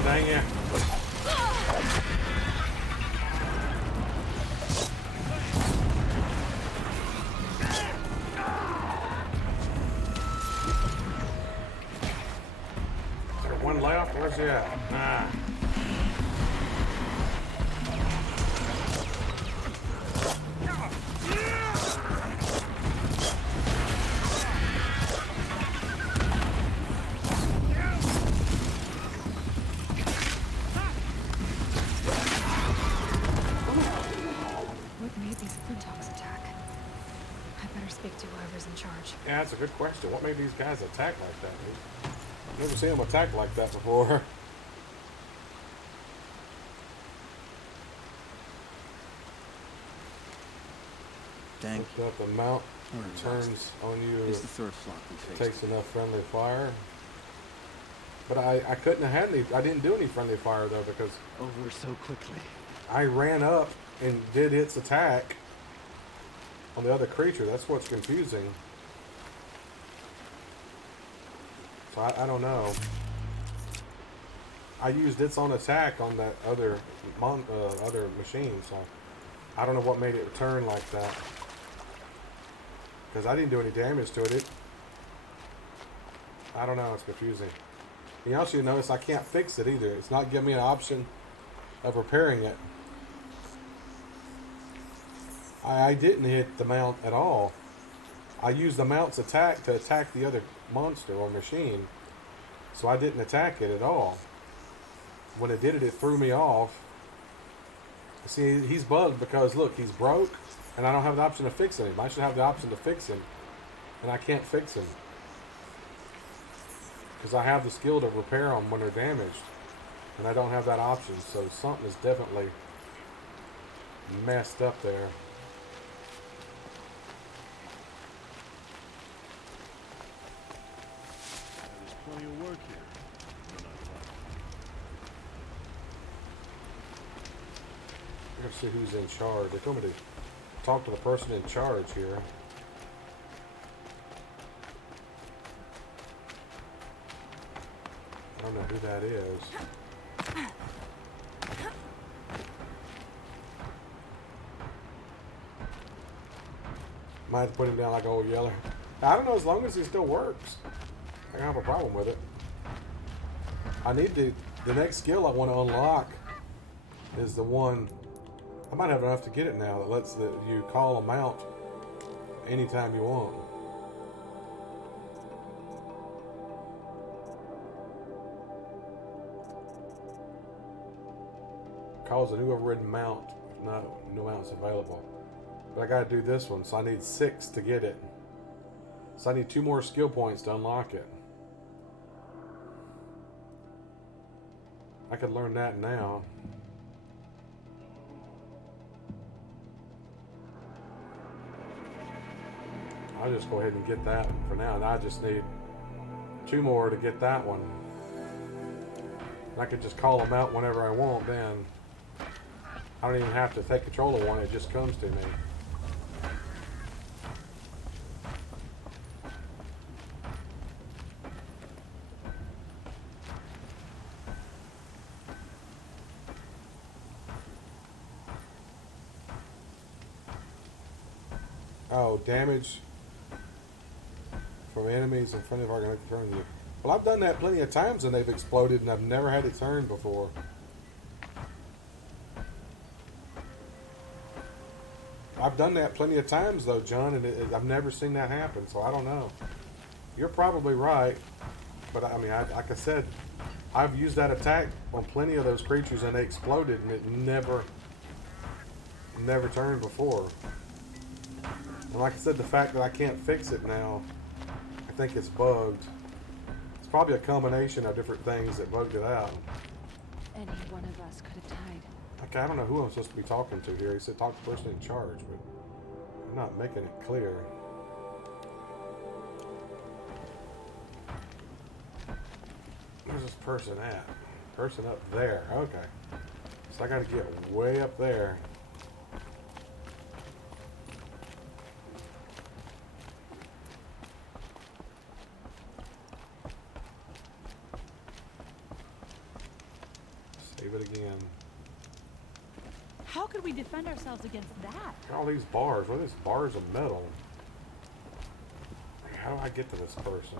Dang it. Is there one left? Where's he at? Ah. Yeah, that's a good question. What made these guys attack like that, dude? I've never seen them attack like that before. Dang. Looks like the mount turns on you. It's the third flock we faced. Takes enough friendly fire. But I couldn't have had any. I didn't do any friendly fire though because Over so quickly. I ran up and did its attack on the other creature. That's what's confusing. So I don't know. I used its own attack on that other other machine, so I don't know what made it turn like that. Because I didn't do any damage to it. I don't know. It's confusing. You also notice I can't fix it either. It's not giving me an option of repairing it. I didn't hit the mount at all. I used the mount's attack to attack the other monster or machine, so I didn't attack it at all. When it did it, it threw me off. See, he's bugged because look, he's broke, and I don't have the option of fixing him. I should have the option to fix him, and I can't fix him because I have the skill to repair them when they're damaged, and I don't have that option. So something is definitely messed up there. There's plenty of work here. We're not talking. Let's see who's in charge. They told me to talk to the person in charge here. I don't know who that is. Might have to put him down like old Yeller. I don't know, as long as he still works. I don't have a problem with it. I need the next skill I want to unlock is the one. I might have enough to get it now that lets you call a mount anytime you want. Calls a new overridden mount if no mounts available. But I gotta do this one, so I need 6 to get it. So I need 2 more skill points to unlock it. I could learn that now. I'll just go ahead and get that for now. And I just need 2 more to get that one. And I could just call them out whenever I want then. I don't even have to take control of one, it just comes to me. Oh, damage from enemies in front of our going to turn you. Well, I've done that plenty of times and they've exploded and I've never had it turn before. I've done that plenty of times though, John, and I've never seen that happen. So I don't know. You're probably right, but I mean, like I said, I've used that attack on plenty of those creatures, and they exploded, and it never turned before. And like I said, the fact that I can't fix it now, I think it's bugged. It's probably a combination of different things that bugged it out. Any one of us could have died. Okay, I don't know who I'm supposed to be talking to here. He said talk to the person in charge, but I'm not making it clear. Where's this person at? Person up there. Okay. So I gotta get way up there. Save it again. How could we defend ourselves against that? Look at all these bars. What are these bars of metal? How do I get to this person?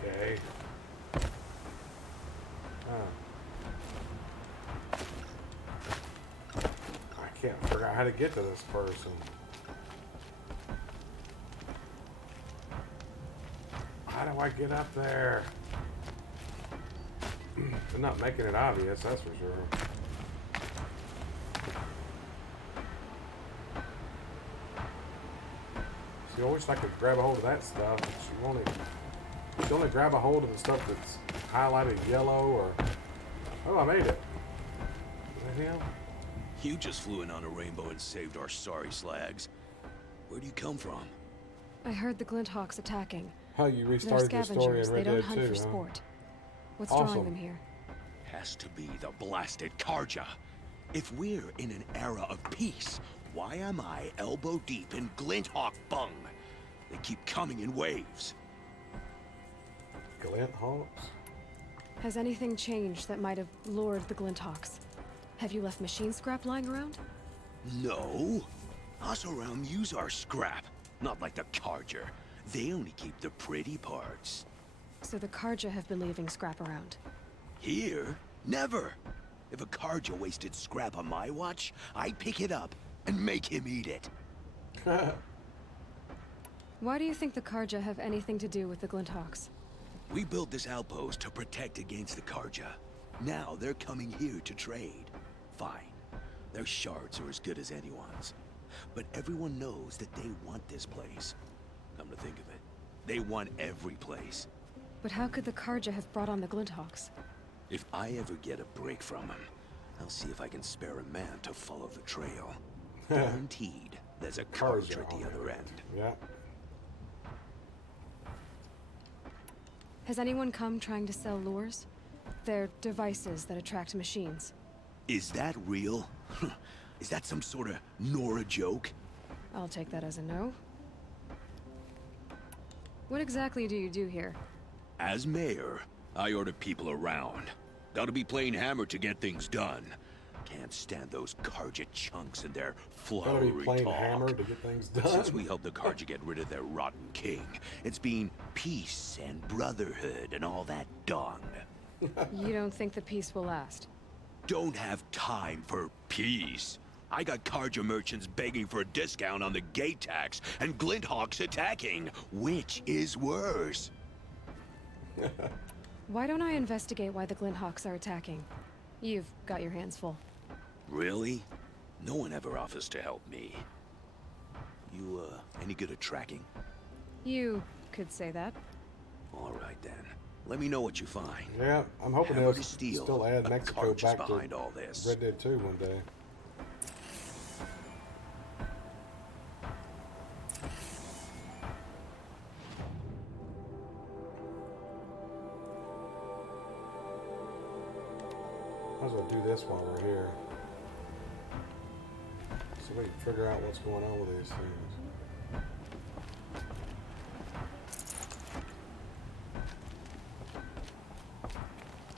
Okay. I can't figure out how to get to this person. How do I get up there? They're not making it obvious, that's for sure. See, I wish I could grab a hold of that stuff. You can only grab a hold of the stuff that's highlighted yellow or... Oh, I made it. Is that him? You just flew in on a rainbow and saved our sorry slags. Where do you come from? I heard the Glinthawks attacking. Oh, you They're restarted your story in scavengers. Red They don't Dead hunt 2, for huh? sport. What's Awesome. drawing them here? Has to be the blasted Karja. If we're in an era of peace, why am I elbow deep in Glinthawk bung? They keep coming in waves. Glinthawks? Has anything changed that might have lured the Glinthawks? Have you left machine scrap lying around? No. Us around use our scrap. Not like the Karja. They only keep the pretty parts. So the Karja have been leaving scrap around. Here? Never. If a Karja wasted scrap on my watch, I'd pick it up and make him eat it. Why do you think the Karja have anything to do with the Glinthawks? We built this outpost to protect against the Karja. Now they're coming here to trade. Fine. Their shards are as good as anyone's. But everyone knows that they want this place. Come to think of it, they want every place. But how could the Karja have brought on the Glinthawks? If I ever get a break from them, I'll see if I can spare a man to follow the trail. Guaranteed, there's a Karja at the other end. Yeah. Has anyone come trying to sell lures? They're devices that attract machines. Is that real? Is that some sort of Nora joke? I'll take that as a no. What exactly do you do here? As mayor, I order people around. Gotta be playing hammer to get things done. Can't stand those Karja chunks and their Gotta be flowery playing talk. hammer to get things done. Since we helped the Karja get rid of their rotten king, it's been peace and brotherhood and all that dung. You don't think the peace will last? Don't have time for peace. I got Karja merchants begging for a discount on the gate tax and Glinthawks attacking. Which is worse? Why don't I investigate why the Glinthawks are attacking? You've got your hands full. Really? No one ever offers to help me. You, any good at tracking? You could say that. All right, then. Let me know what you find. Yeah, I'm hoping Hammer they'll to steel. still add Mexico Karja's back behind to all this. Red Dead 2 one day. Might as well do this while we're here. So we can figure out what's going on with these things.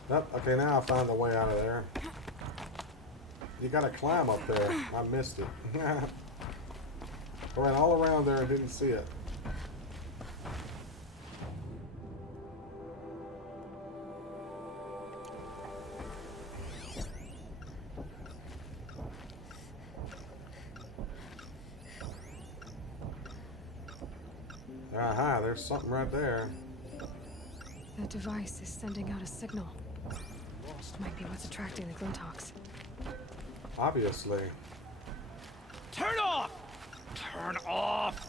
Yep, okay, now I found the way out of there. You gotta climb up there. I missed it. I ran all around there and didn't see it. there's something right there. That device is sending out a signal. Might be what's attracting the Glinthawks. Obviously. Turn off! Turn off!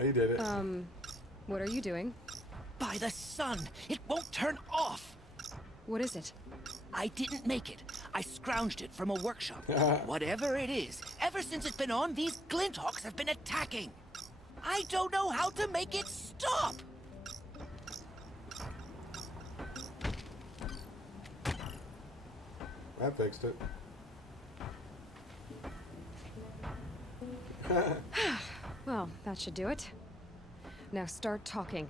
He did it. What are you doing? By the sun! It won't turn off! What is it? I didn't make it. I scrounged it from a workshop. Whatever it is, ever since it's been on, these Glinthawks have been attacking. I don't know how to make it stop! That fixed it. Well, that should do it. Now start talking.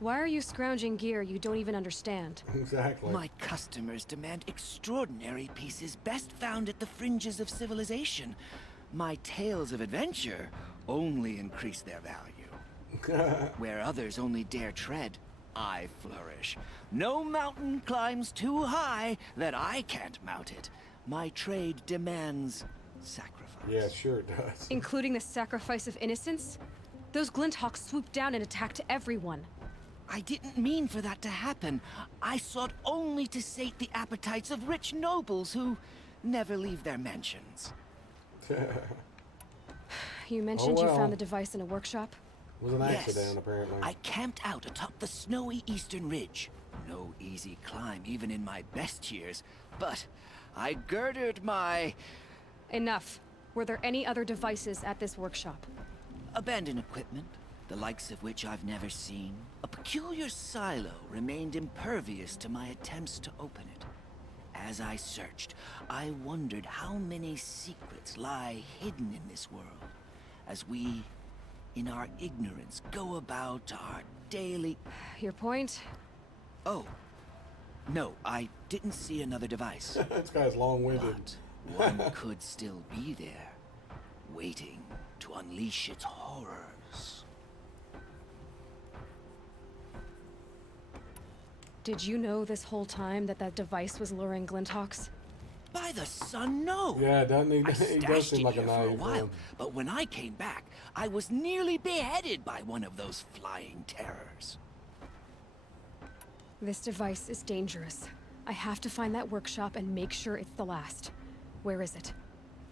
Why are you scrounging gear you don't even understand? Exactly. My customers demand extraordinary pieces best found at the fringes of civilization. My tales of adventure only increase their value. Where others only dare tread, I flourish. No mountain climbs too high that I can't mount it. My trade demands sacrifice. Yeah, sure it does. Including the sacrifice of innocence? Those Glinthawks swooped down and attacked everyone. I didn't mean for that to happen. I sought only to sate the appetites of rich nobles who never leave their mansions. You mentioned you found the device in a workshop? It was an accident, apparently. I camped out atop the snowy eastern ridge. No easy climb, even in my best years. But I girded my... Enough. Were there any other devices at this workshop? abandoned equipment, the likes of which I've never seen. A peculiar silo remained impervious to my attempts to open it. As I searched, I wondered how many secrets lie hidden in this world, as we, in our ignorance, go about our daily... Your point? Oh. No, I didn't see another device. This guy's long-winded. But one could still be there, waiting to unleash its horrors. Did you know this whole time that that device was luring Glinthawks? By the sun, no. Yeah, doesn't he? I He does stashed seem it like a here for a naive while, one. but when I came back, I was nearly beheaded by one of those flying terrors. This device is dangerous. I have to find that workshop and make sure it's the last. Where is it?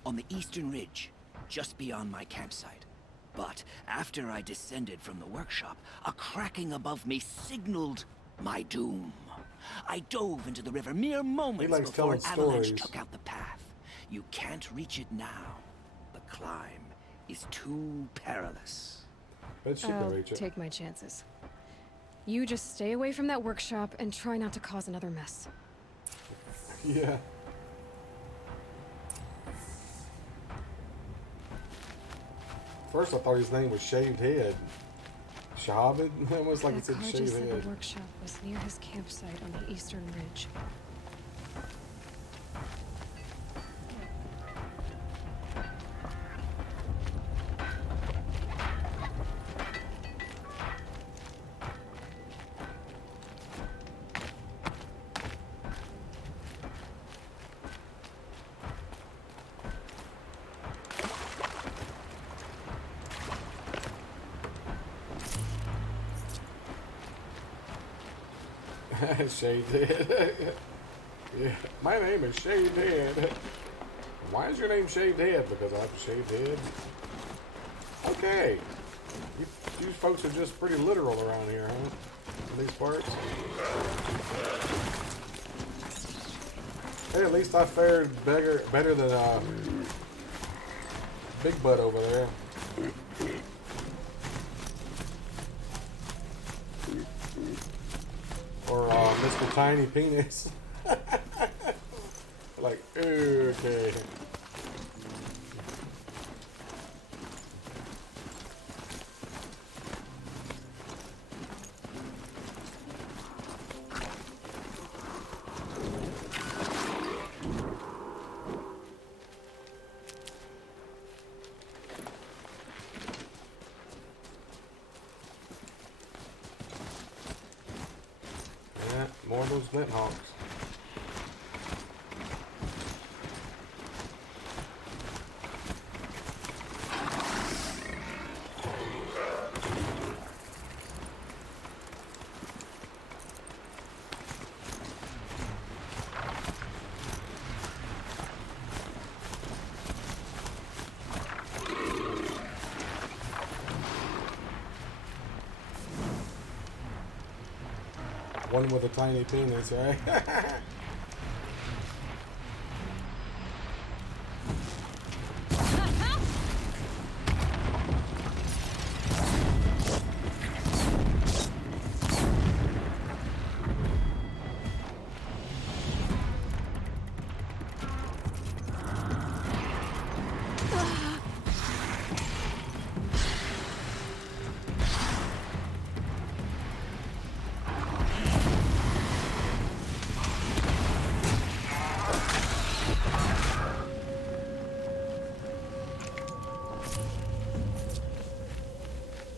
On the eastern ridge, just beyond my campsite. But after I descended from the workshop, a cracking above me signaled my doom. I dove into the river mere moments likes before an telling avalanche stories. took out the path. You can't reach it now. The climb is too perilous. But she can I'll reach it. take my chances. You just stay away from that workshop and try not to cause another mess. Yeah. First I thought his name was Shaved Head. Shahabid? Almost like it That said car Shaved just said Head. the workshop was near his campsite on the eastern ridge. Shaved Head. Yeah. My name is Shaved Head. Why is your name Shaved Head? Because I have a shaved head? Okay. You folks are just pretty literal around here, huh? In these parts. Hey, at least I fared better than Big Butt over there. Or Mr. Tiny Penis. Like, okay. Yeah, more of those Glinthawks. One with a tiny penis, right?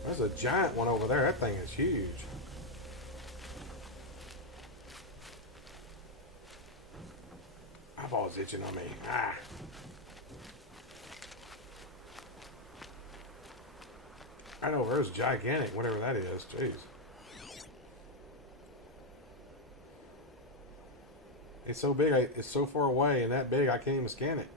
There's a giant one over there. That thing is huge. Eyeball's itching on me. Ah. I know there's gigantic, whatever that is. Jeez. It's so big, it's so far away and that big I can't even scan it.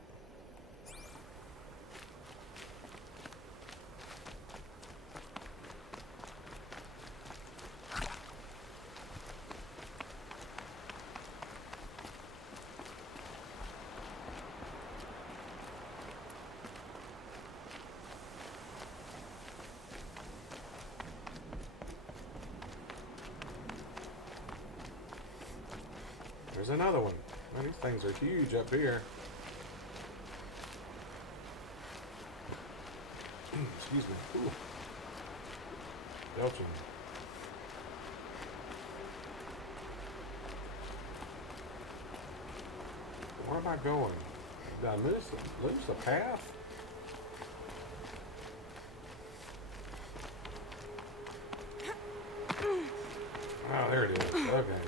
There's another one. Man, these things are huge up here. Excuse me. Ooh. Belching. Where am I going? Did I lose the path? Oh, there it is. Okay.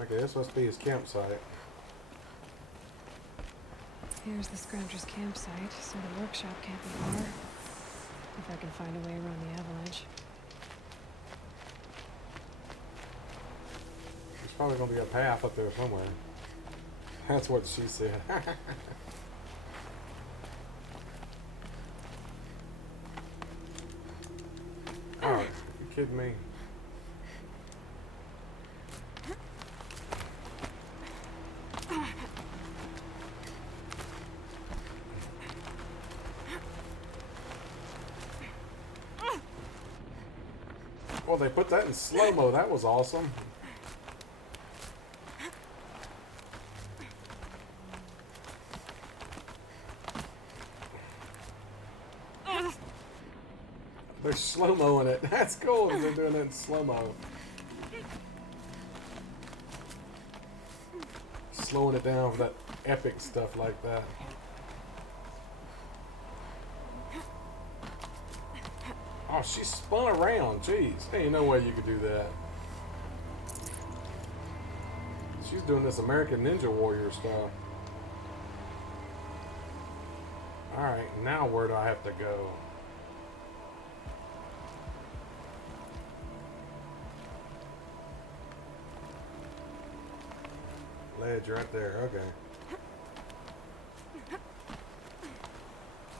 Okay, this must be his campsite. Here's the Scrounger's campsite, so the workshop can't be far. If I can find a way around the avalanche. There's probably going to be a path up there somewhere. That's what she said. Oh, you kidding me? Well, they put that in slow-mo. That was awesome. They're slow-moing it. That's cool. They're doing it in slow-mo. Slowing it down for that epic stuff like that. Oh, she spun around. Jeez. There ain't no way you could do that. She's doing this American Ninja Warrior stuff. Alright, now where do I have to go? Ledge right there. Okay.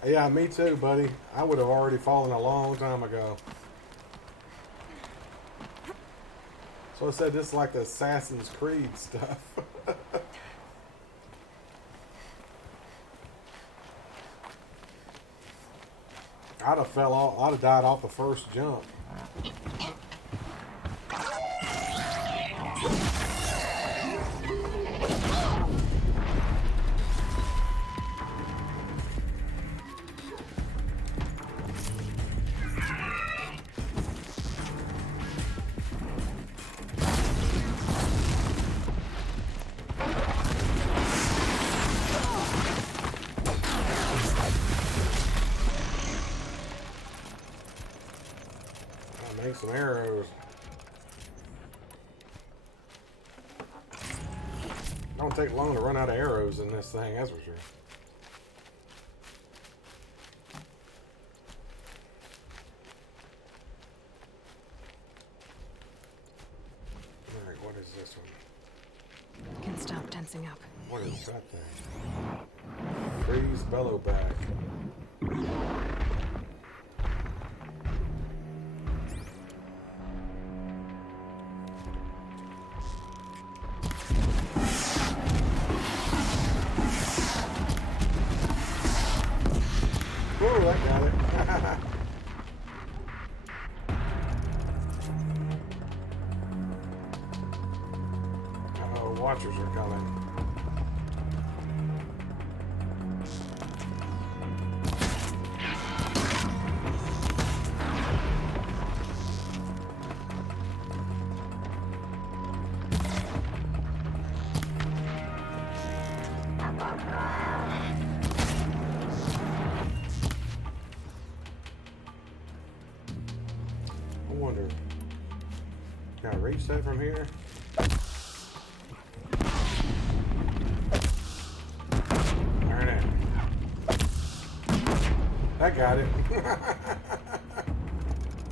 Yeah, me too, buddy. I would have already fallen a long time ago. So I said this is like the Assassin's Creed stuff. I'd have fell off. I'd have died off the first jump. Make some arrows. Don't take long to run out of arrows in this thing, that's for sure. is this one? Can stop tensing up. What is that thing? Freeze bellow back. Whoa, that got it. Uh-oh, watchers are coming. I wonder, can I reach that from here? Darn it. That got it.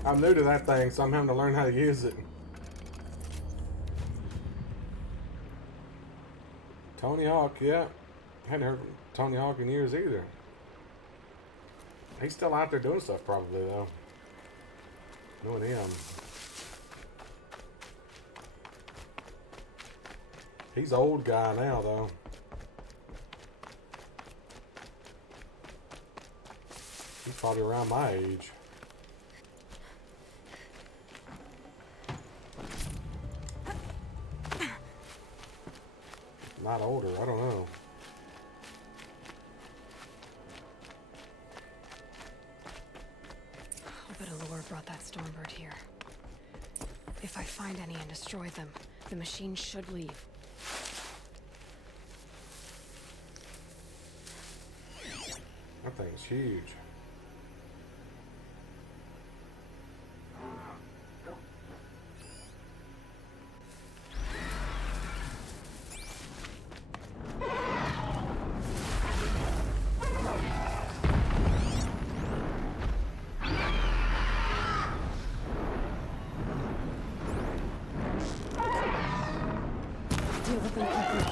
I'm new to that thing, so I'm having to learn how to use it. Tony Hawk, yeah. Hadn't heard from Tony Hawk in years either. He's still out there doing stuff probably though. Knowing him. He's an old guy now though. He's probably around my age. Not older, I don't know. I'll bet Allure brought that Stormbird here. If I find any and destroy them, the machine should leave. That thing's huge. Deal with them quickly.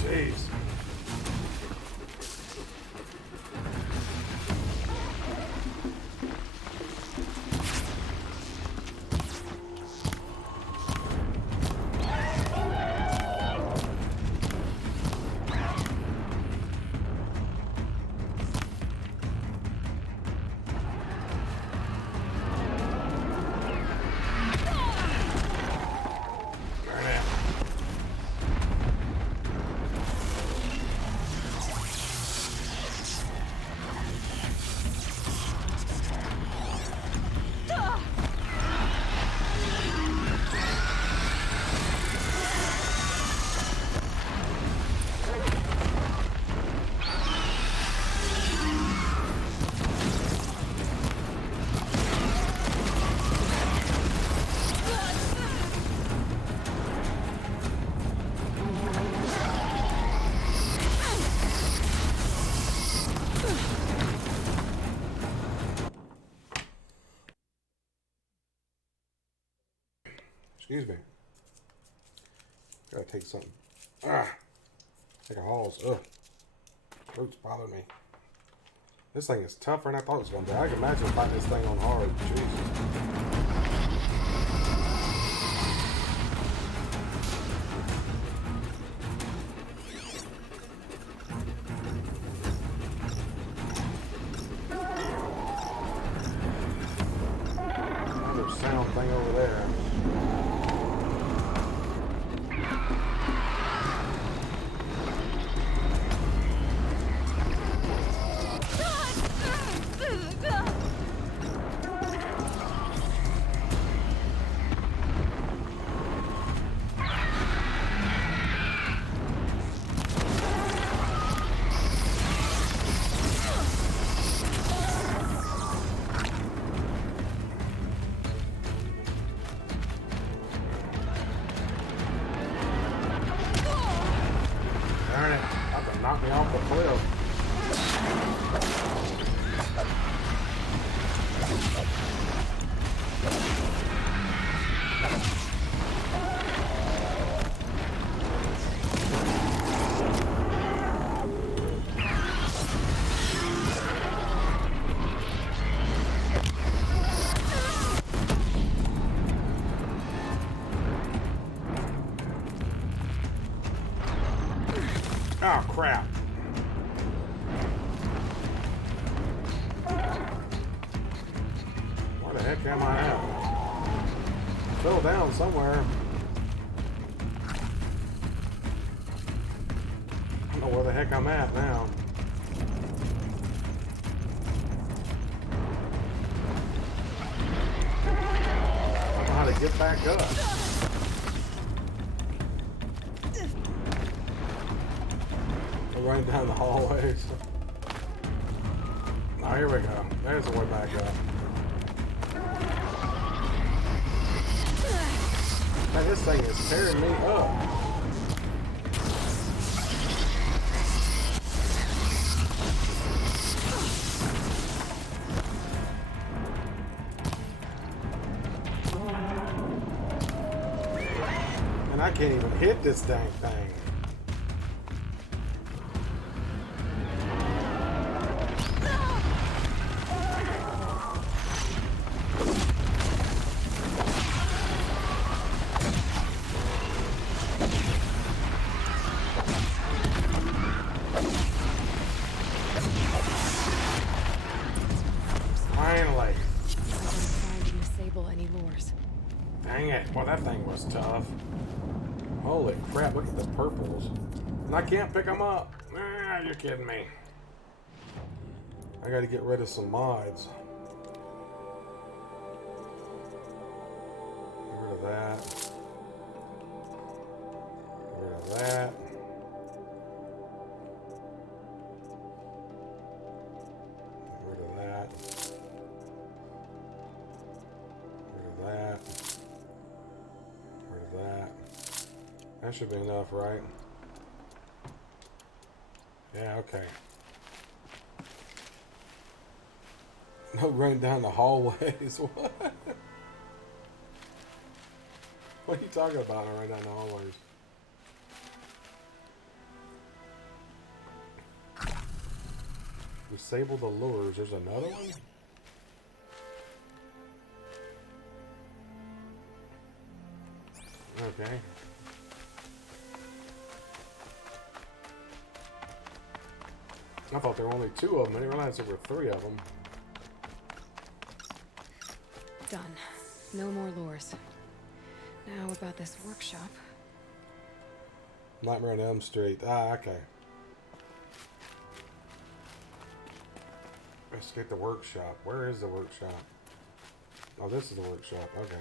Jeez. Darn it. Excuse me. Gotta take something. Take a Halls. Ugh. Throat's bothering me. This thing is tougher than I thought it was gonna be. I can imagine fighting this thing on hard. Jesus. Another sound thing over there. knocked me off the cliff. Oh, crap. Where the heck am I at? I fell down somewhere. I don't know where the heck I'm at now. I don't know how to get back up. Running down the hallways. Oh, here we go. There's the way back up. Man, this thing is tearing me up. And I can't even hit this dang thing. Finally. Trying to disable any lures. Dang it. Well, that thing was tough. Holy crap, look at the purples. And I can't pick them up. Ah, you're kidding me. I gotta get rid of some mods. Get rid of that. Get rid of that. Get rid of that. Get rid of that. Get rid of that. That should be enough, right? Yeah, okay. No running down the hallways. What? What are you talking about? I ran down the hallways. Disable the lures. There's another one? Okay. I thought there were only 2 of them. I didn't realize there were 3 of them. Done. No more lures. Now about this workshop. Nightmare on Elm Street. Ah, okay. Let's get the workshop. Where is the workshop? Oh, this is the workshop. Okay.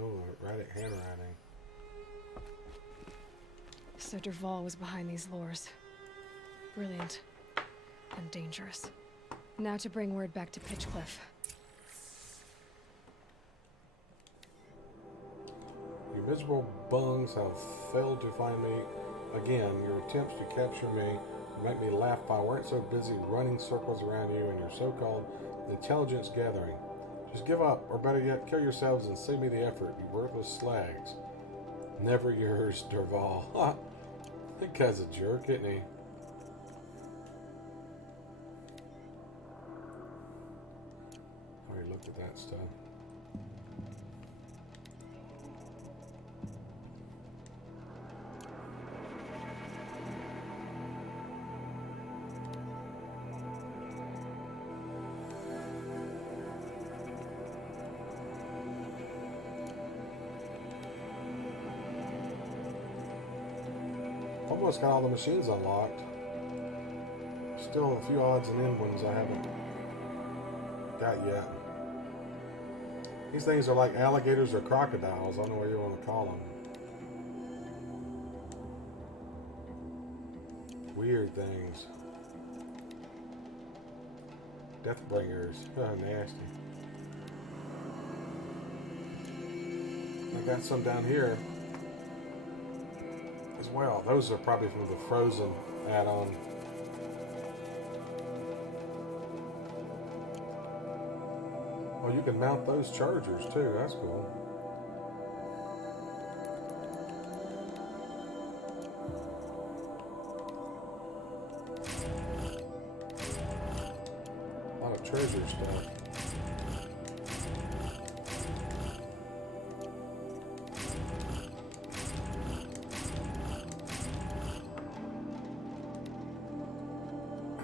Oh, erratic handwriting. So Dervahl was behind these lures. Brilliant. And dangerous. Now to bring word back to Pitchcliff. You miserable bungs have failed to find me again. Your attempts to capture me make me laugh. I weren't so busy running circles around you and your so-called intelligence gathering. Just give up, or better yet, kill yourselves and save me the effort, you worthless slags. Never yours, Dervahl. That guy's a jerk, isn't he? Already looked at that stuff. Almost got all the machines unlocked. Still a few odds and end ones I haven't got yet. These things are like alligators or crocodiles. I don't know what you want to call them. Weird things. Deathbringers. Oh, nasty. I got some down here as well. Those are probably from the Frozen add-on. Oh, you can mount those chargers too. That's cool. A lot of treasure stuff.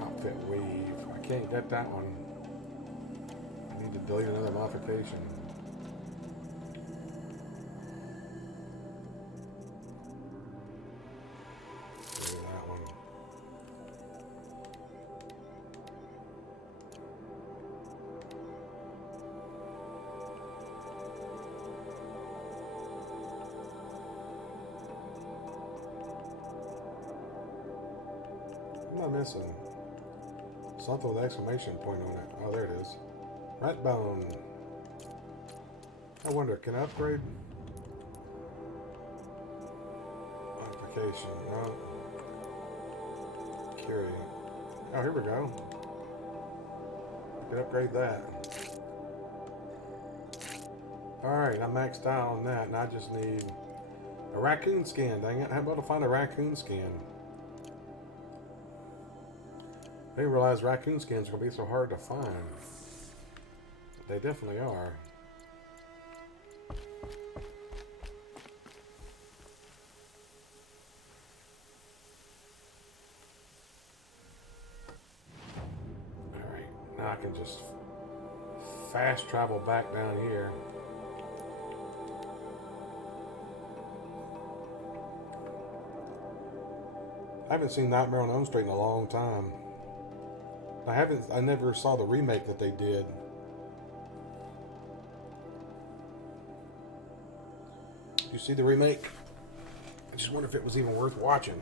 Outfit weave. I can't get that one. I need to delete another modification. Delete that one. What am I missing? Something with an exclamation point on it. Oh, there it is. Rat bone. I wonder, can I upgrade? Modification. No. Carry. Oh, here we go. I can upgrade that. Alright, I'm maxed out on that, and I just need a raccoon skin. Dang it. How about to find a raccoon skin? I didn't realize raccoon skins are going to be so hard to find. They definitely are. Alright, now I can just fast travel back down here. I haven't seen Nightmare on Elm Street in a long time. I never saw the remake that they did. You see the remake? I just wonder if it was even worth watching.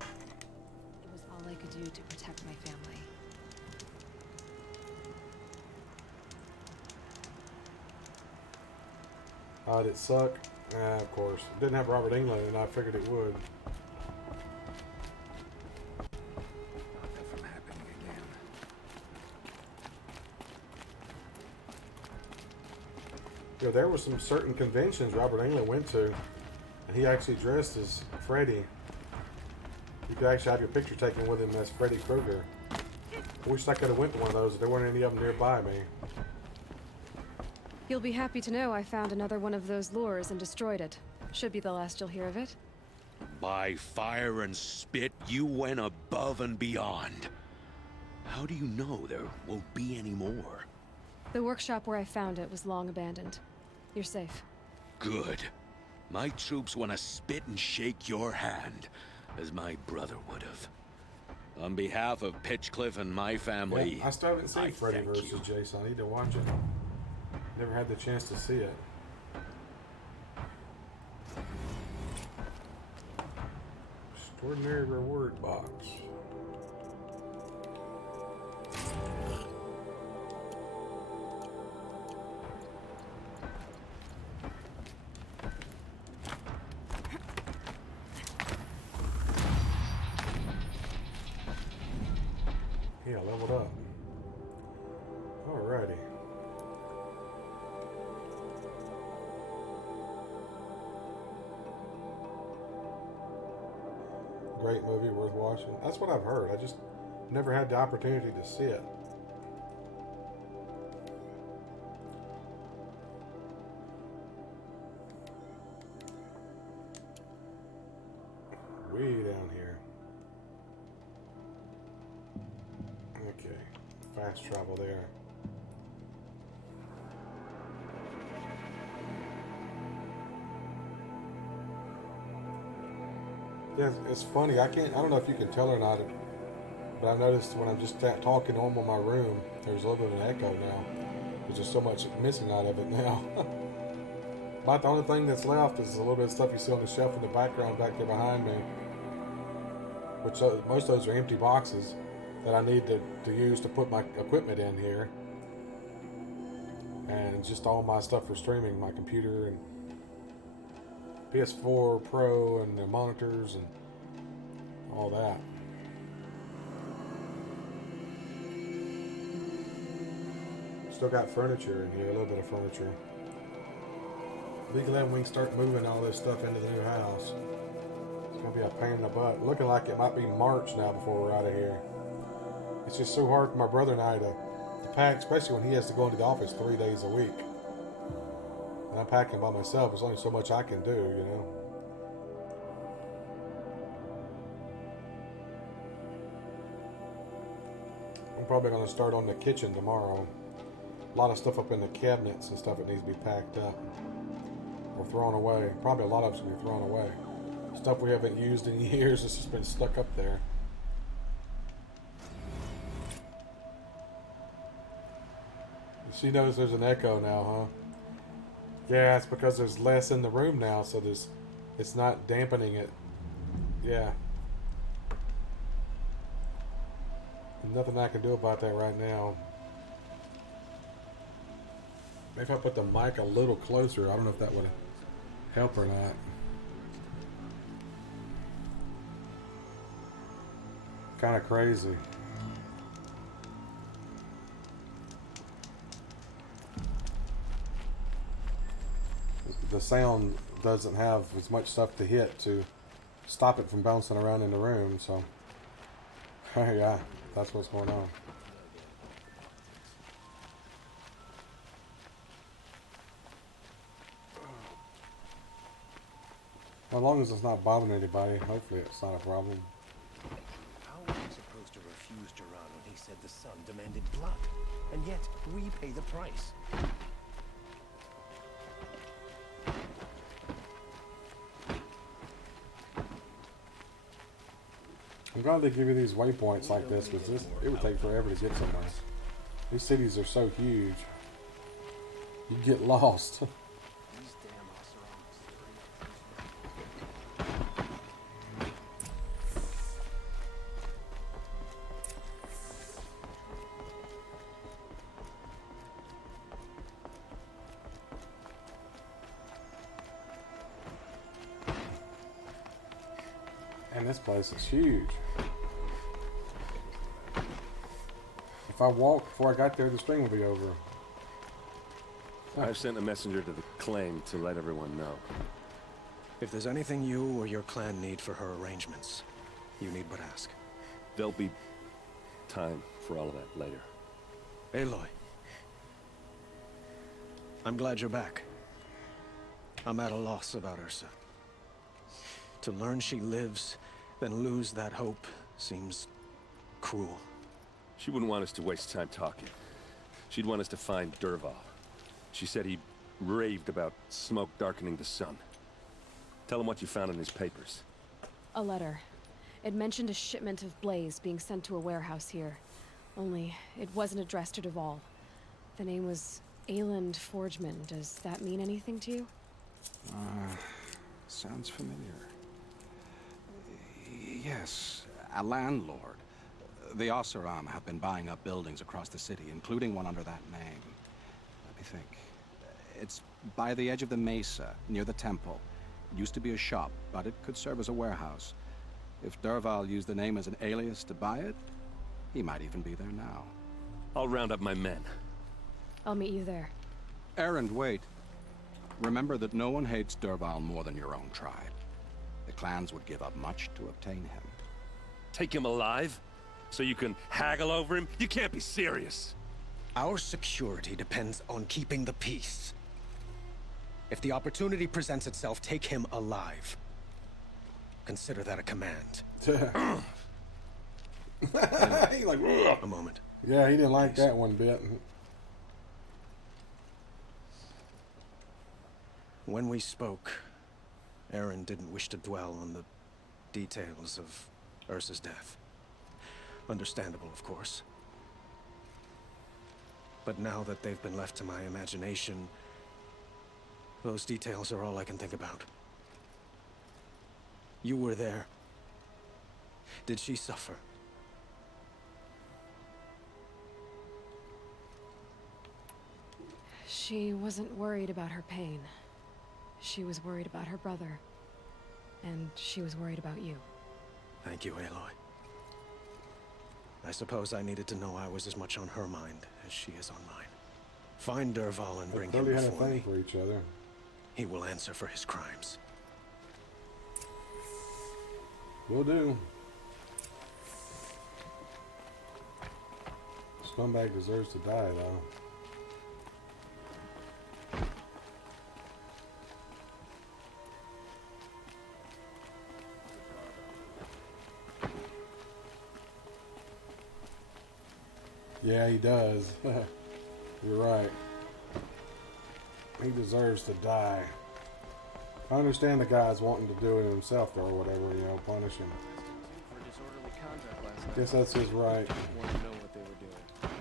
It was all I could do to protect my family. Did it suck? Of course. It didn't have Robert Englund, and I figured it would. You know, there were some certain conventions Robert Englund went to, and he actually dressed as Freddy. You could actually have your picture taken with him as Freddy Krueger. I wish I could have went to one of those. There weren't any of them nearby me. You'll be happy to know I found another one of those lures and destroyed it. Should be the last you'll hear of it. By fire and spit, you went above and beyond. How do you know there won't be any more? The workshop where I found it was long abandoned. You're safe. Good. My troops want to spit and shake your hand, as my brother would have. On behalf of Pitchcliff and my family, yeah, I still haven't seen Freddy vs. Jason. I need to watch it. Never had the chance to see it. Extraordinary reward box. Yeah, leveled up. Alrighty. Great movie, worth watching. That's what I've heard. I just never had the opportunity to see it. Way down here. Okay, fast travel there. Yeah, it's funny. I don't know if you can tell or not, but I've noticed when I'm just talking normal in my room, there's a little bit of an echo now. There's just so much missing out of it now. About the only thing that's left is a little bit of stuff you see on the shelf in the background back there behind me. which most of those are empty boxes that I need to use to put my equipment in here. And just all my stuff for streaming, my computer and PS4 Pro and the monitors and all that. Still got furniture in here, a little bit of furniture. Week 11 we can start moving all this stuff into the new house. It's gonna be a pain in the butt. Looking like it might be March now before we're out of here. It's just so hard for my brother and I to pack, especially when he has to go into the office 3 days a week. And I'm packing by myself. There's only so much I can do, you know. I'm probably going to start on the kitchen tomorrow. A lot of stuff up in the cabinets and stuff that needs to be packed up or thrown away. Probably a lot of it's going to be thrown away. Stuff we haven't used in years. It's just been stuck up there. She knows there's an echo now, huh? Yeah, it's because there's less in the room now, so it's not dampening it. Yeah. Nothing I can do about that right now. Maybe if I put the mic a little closer, I don't know if that would help or not. Kind of crazy. The sound doesn't have as much stuff to hit to stop it from bouncing around in the room, so yeah, that's what's going on. As long as it's not bothering anybody, hopefully it's not a problem. How were we supposed to refuse Duran when he said the son demanded blood? And yet, we pay the price. I'm glad they give you these waypoints like this, because it would take forever to get somewhere. These cities are so huge. You get lost. And this place is huge. If I walked before I got there, the stream would be over. I've sent a messenger to the claim to let everyone know. If there's anything you or your clan need for her arrangements, you need but ask. There'll be time for all of that later. Aloy. I'm glad you're back. I'm at a loss about Ursa. To learn she lives, then lose that hope, seems cruel. She wouldn't want us to waste time talking. She'd want us to find Dervahl. She said he raved about smoke darkening the sun. Tell him what you found in his papers. A letter. It mentioned a shipment of blaze being sent to a warehouse here. Only, it wasn't addressed to Dervahl. The name was Ayland Forgeman. Does that mean anything to you? Sounds familiar. Yes, a landlord. The Oseram have been buying up buildings across the city, including one under that name. Let me think. It's by the edge of the mesa, near the temple. It used to be a shop, but it could serve as a warehouse. If Dervahl used the name as an alias to buy it, he might even be there now. I'll round up my men. I'll meet you there. Erend, wait. Remember that no one hates Dervahl more than your own tribe. The clans would give up much to obtain him. Take him alive? So you can haggle over him? You can't be serious. Our security depends on keeping the peace. If the opportunity presents itself, take him alive. Consider that a command. He's like, ugh. A moment. Yeah, he didn't like that one bit. When we spoke, Aaron didn't wish to dwell on the details of Ursa's death. Understandable, of course. But now that they've been left to my imagination, those details are all I can think about. You were there. Did she suffer? She wasn't worried about her pain. She was worried about her brother. And she was worried about you. Thank you, Aloy. I suppose I needed to know I was as much on her mind as she is on mine. Find Dervahl and bring him They clearly had a before thing me. for each other. He will answer for his crimes. Will do. Scumbag deserves to die, though. Yeah, he does. You're right. He deserves to die. I understand the guy's wanting to do it himself or whatever, you know, punish him. Guess that's his right. Want to know what they were doing.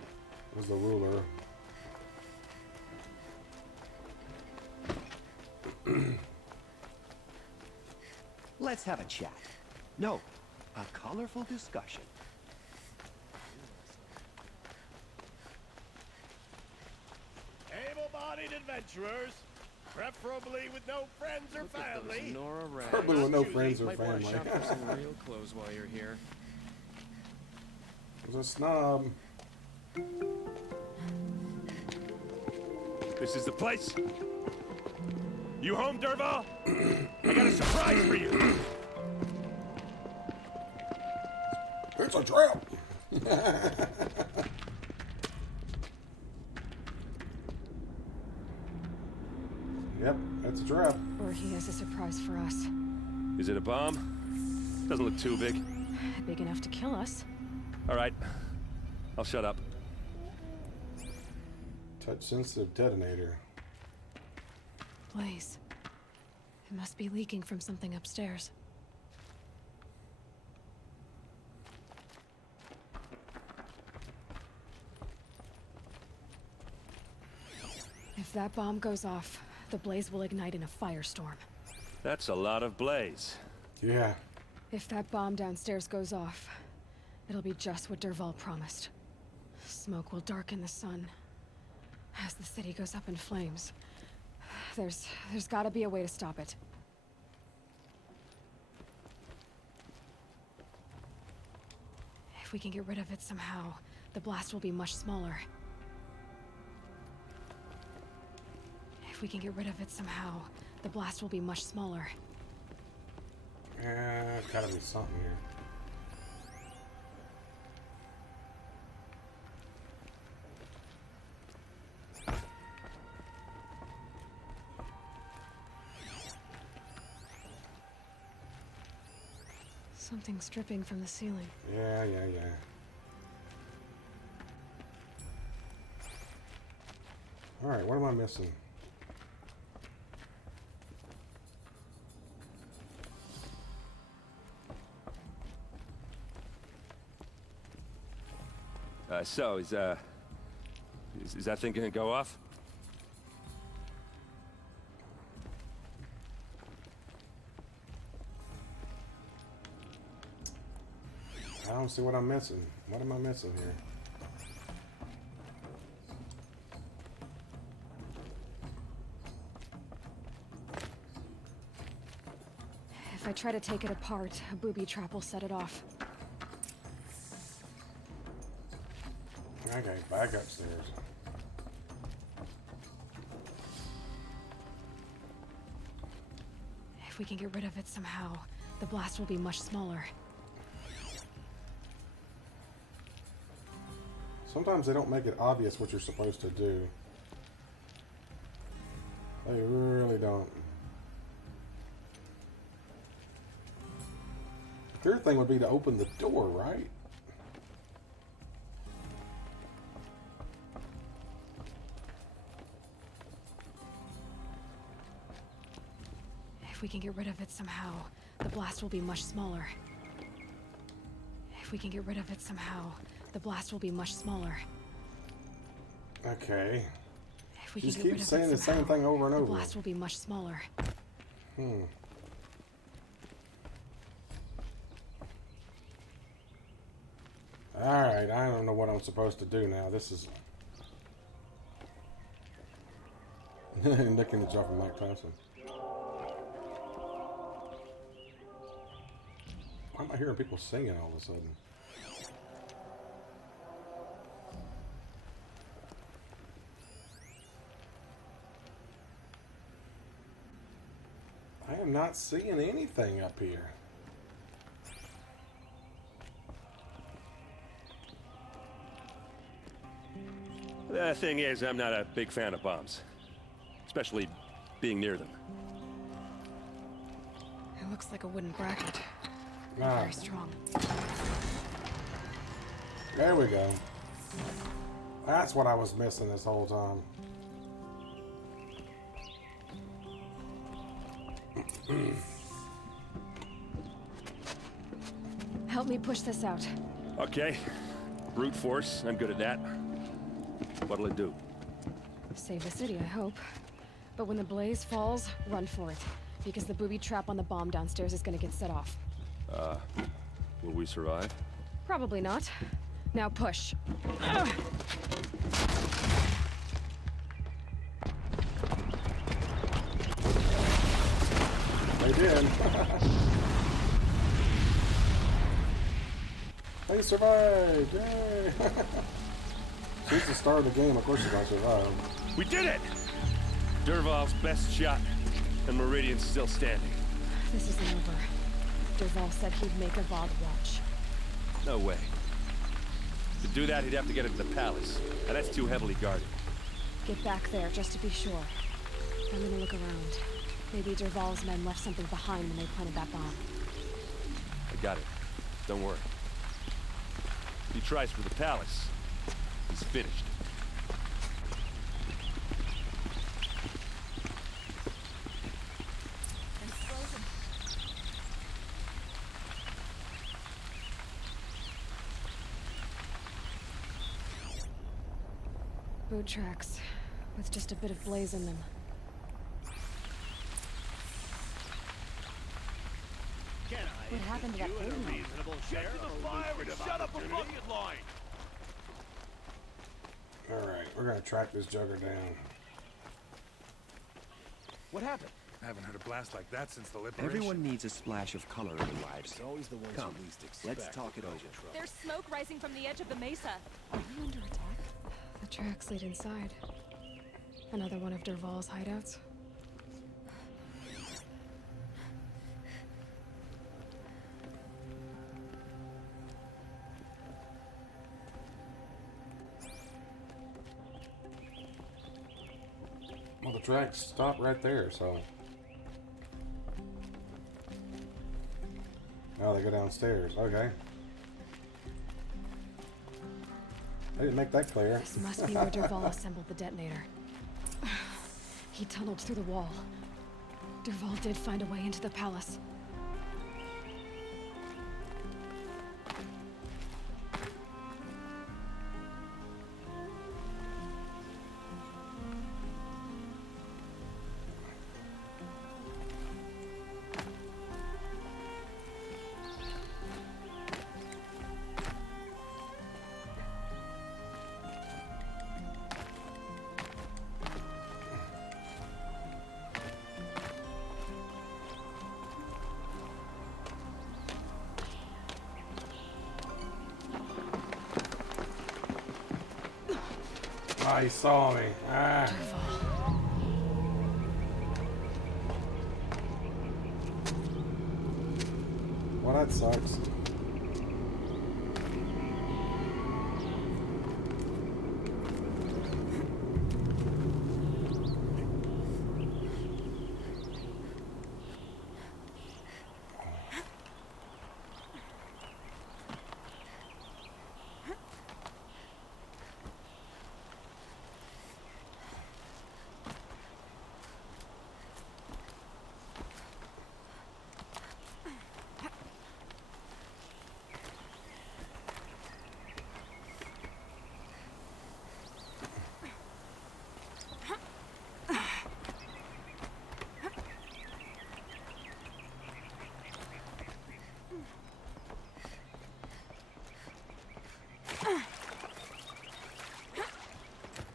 Was the ruler. Let's have a chat. No, a colorful discussion. Able-bodied adventurers, preferably with no friends or Look at those family. Nora rags. Probably with no friends or Might want family. to shop for some real clothes while you're here. He's a snob. This is the place. You home, Dervahl? I got a surprise for you. It's a trap. Yep, that's a trap. Or he has a surprise for us. Is it a bomb? Doesn't look too big. Big enough to kill us. All right. I'll shut up. Touch-sensitive detonator. Blaze. It must be leaking from something upstairs. If that bomb goes off, the blaze will ignite in a firestorm. That's a lot of blaze. Yeah. If that bomb downstairs goes off, it'll be just what Dervahl promised. Smoke will darken the sun as the city goes up in flames. There's gotta be a way to stop it. If we can get rid of it somehow, the blast will be much smaller. If we can get rid of it somehow, the blast will be much smaller. Gotta be something here. Something's dripping from the ceiling. Yeah. Alright, what am I missing? So, is that thing gonna go off? I don't see what I'm missing. What am I missing here? If I try to take it apart, a booby trap will set it off. Okay, back upstairs. If we can get rid of it somehow, the blast will be much smaller. Sometimes they don't make it obvious what you're supposed to do. They really don't. The third thing would be to open the door, right? If we can get rid of it somehow, the blast will be much smaller. If we can get rid of it somehow, the blast will be much smaller. Okay. If we Just can get keep rid of saying it the same somehow, thing over and the over. blast will be much smaller. Alright, I don't know what I'm supposed to do now. This is... Licking the jaw from Mike Tyson. Why am I hearing people singing all of a sudden? I am not seeing anything up here. The thing is, I'm not a big fan of bombs. Especially being near them. It looks like a wooden bracket. Ah. Very strong. There we go. That's what I was missing this whole time. Help me push this out. Okay. Brute force, I'm good at that. What'll it do? Save the city, I hope. But when the blaze falls, run for it. Because the booby trap on the bomb downstairs is gonna get set off. Will we survive? Probably not. Now push. They did. They survived! Yay! Since the start of the game, of course you're gonna survive. We did it! Dervahl's best shot, and Meridian's still standing. This isn't over. Dervahl said he'd make a Vogue watch. No way. To do that, he'd have to get into the palace, and that's too heavily guarded. Get back there, just to be sure. I'm gonna look around. Maybe Dervahl's men left something behind when they planted that bomb. I got it. Don't worry. If he tries for the palace, he's finished. Boot tracks, with just a bit of blaze in them. What happened to that pavement? Get to the fire and shut up a bucket line! Alright, we're gonna track this jugger down. What happened? I haven't heard a blast like that since the liberation. Everyone needs a splash of color in their lives. It's always the ones Come, you least expect. let's talk it over. There's smoke rising from the edge of the mesa. Are we under attack? The tracks lead inside. Another one of Dervahl's hideouts. Well, the tracks stop right there, so... Oh, they go downstairs. Okay. I didn't make that clear. This must be where Dervahl assembled the detonator. He tunneled through the wall. Dervahl did find a way into the palace. Ah, he saw me. Ah. Well, that sucks.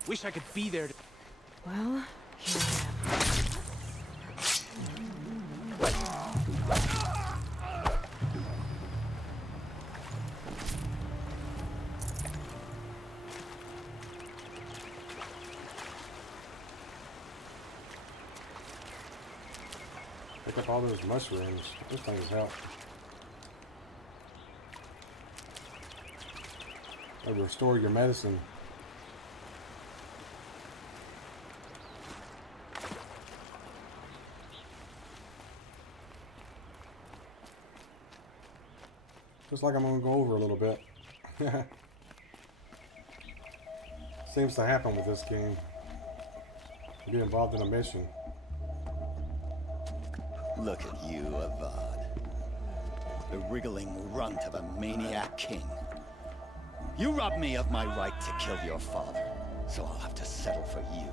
Wish I could be there to... Well, here I am. Pick up all those mushrooms. This thing's help. Or restore your medicine. Looks like I'm gonna go over a little bit. Seems to happen with this game. You get involved in a mission. Look at you, Avad. The wriggling runt of a maniac king. You robbed me of my right to kill your father, so I'll have to settle for you.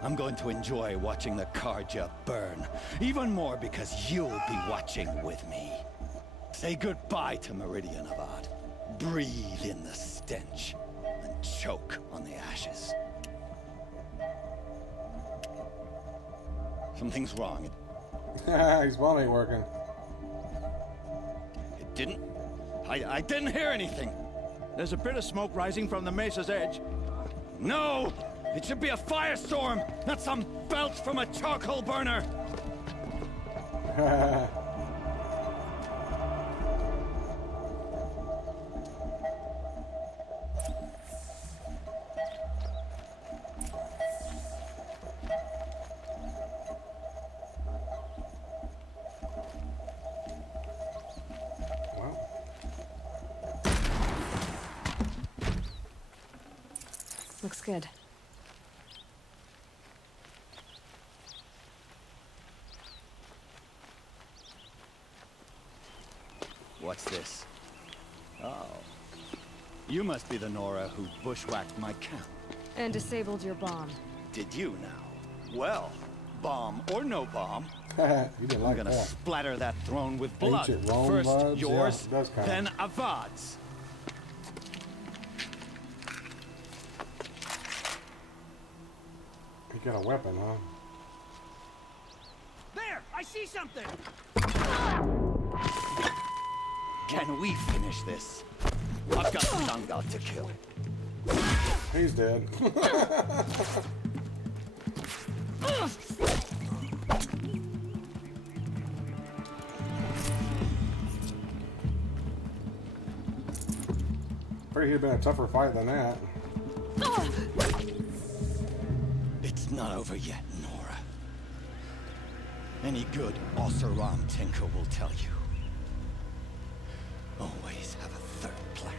I'm going to enjoy watching the Karja burn, even more because you'll be watching with me. Say goodbye to Meridian, Avad. Breathe in the stench, and choke on the ashes. Something's wrong. His bomb ain't working. It didn't? I didn't hear anything. There's a bit of smoke rising from the mesa's edge. No! It should be a firestorm, not some belch from a charcoal burner! Looks good. What's this? Oh. You must be the Nora who bushwhacked my camp. And disabled your bomb. Did you now? Well, bomb or no bomb, You didn't like I'm gonna that. splatter that throne with blood. Ancient Rome First bloods? Yeah, yours, it does count. then Avad's. You got a weapon, huh? There! I see something! Can we finish this? I've got Sangha to kill. He's dead. Pretty he'd been a tougher fight than that. It's not over yet, Nora. Any good Oseram tinker will tell you. Always have a third plan.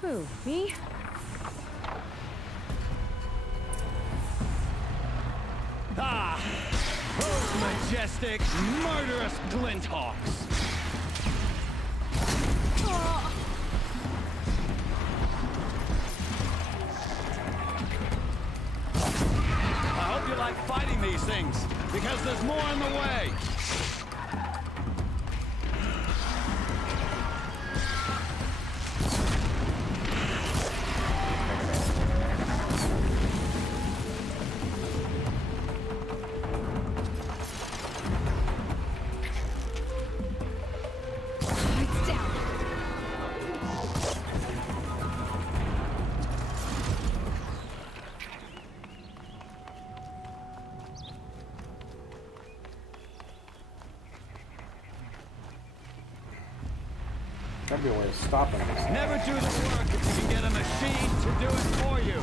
Who, me? Ah! Those majestic, murderous glinthawks! I hope you like fighting these things, because there's more in the way! That'd be a way of stopping this. Never do the work if you can get a machine to do it for you.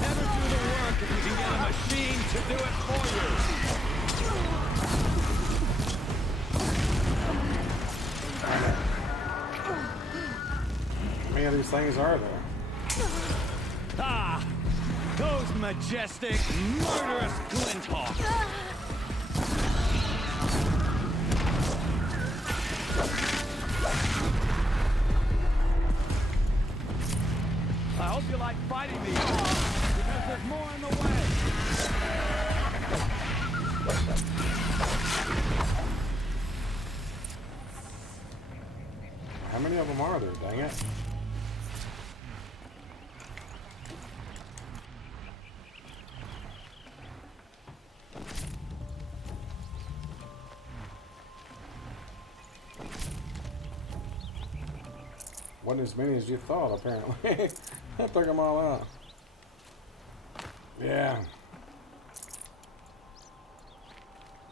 Never do the work if you can get a machine to do it for you. How many of these things are there? Ah! Those majestic, murderous glinthawks! I hope you like fighting these, because there's more in the way. How many of them are there? Dang it. Wasn't as many as you thought, apparently. I took them all out. Yeah.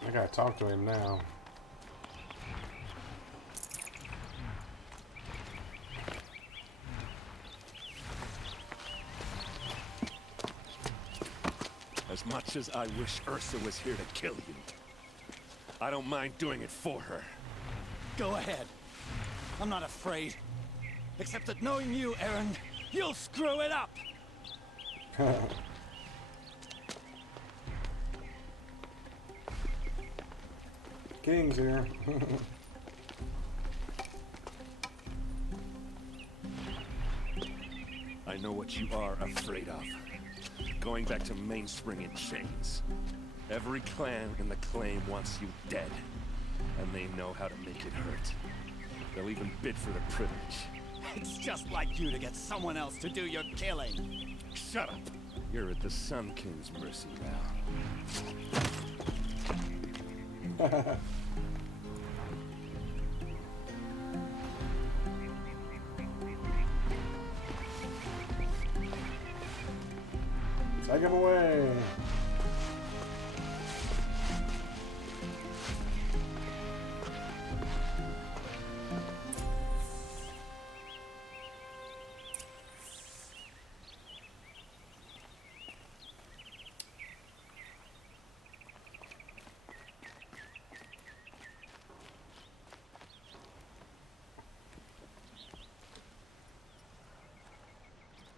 I gotta talk to him now. As much as I wish Ursa was here to kill you, I don't mind doing it for her. Go ahead. I'm not afraid. Except that knowing you, Aaron, you'll screw it up! King's here. I know what you are afraid of. Going back to Mainspring in chains. Every clan in the claim wants you dead. And they know how to make it hurt. They'll even bid for the privilege. It's just like you to get someone else to do your killing. Shut up! You're at the Sun King's mercy now. Take him away.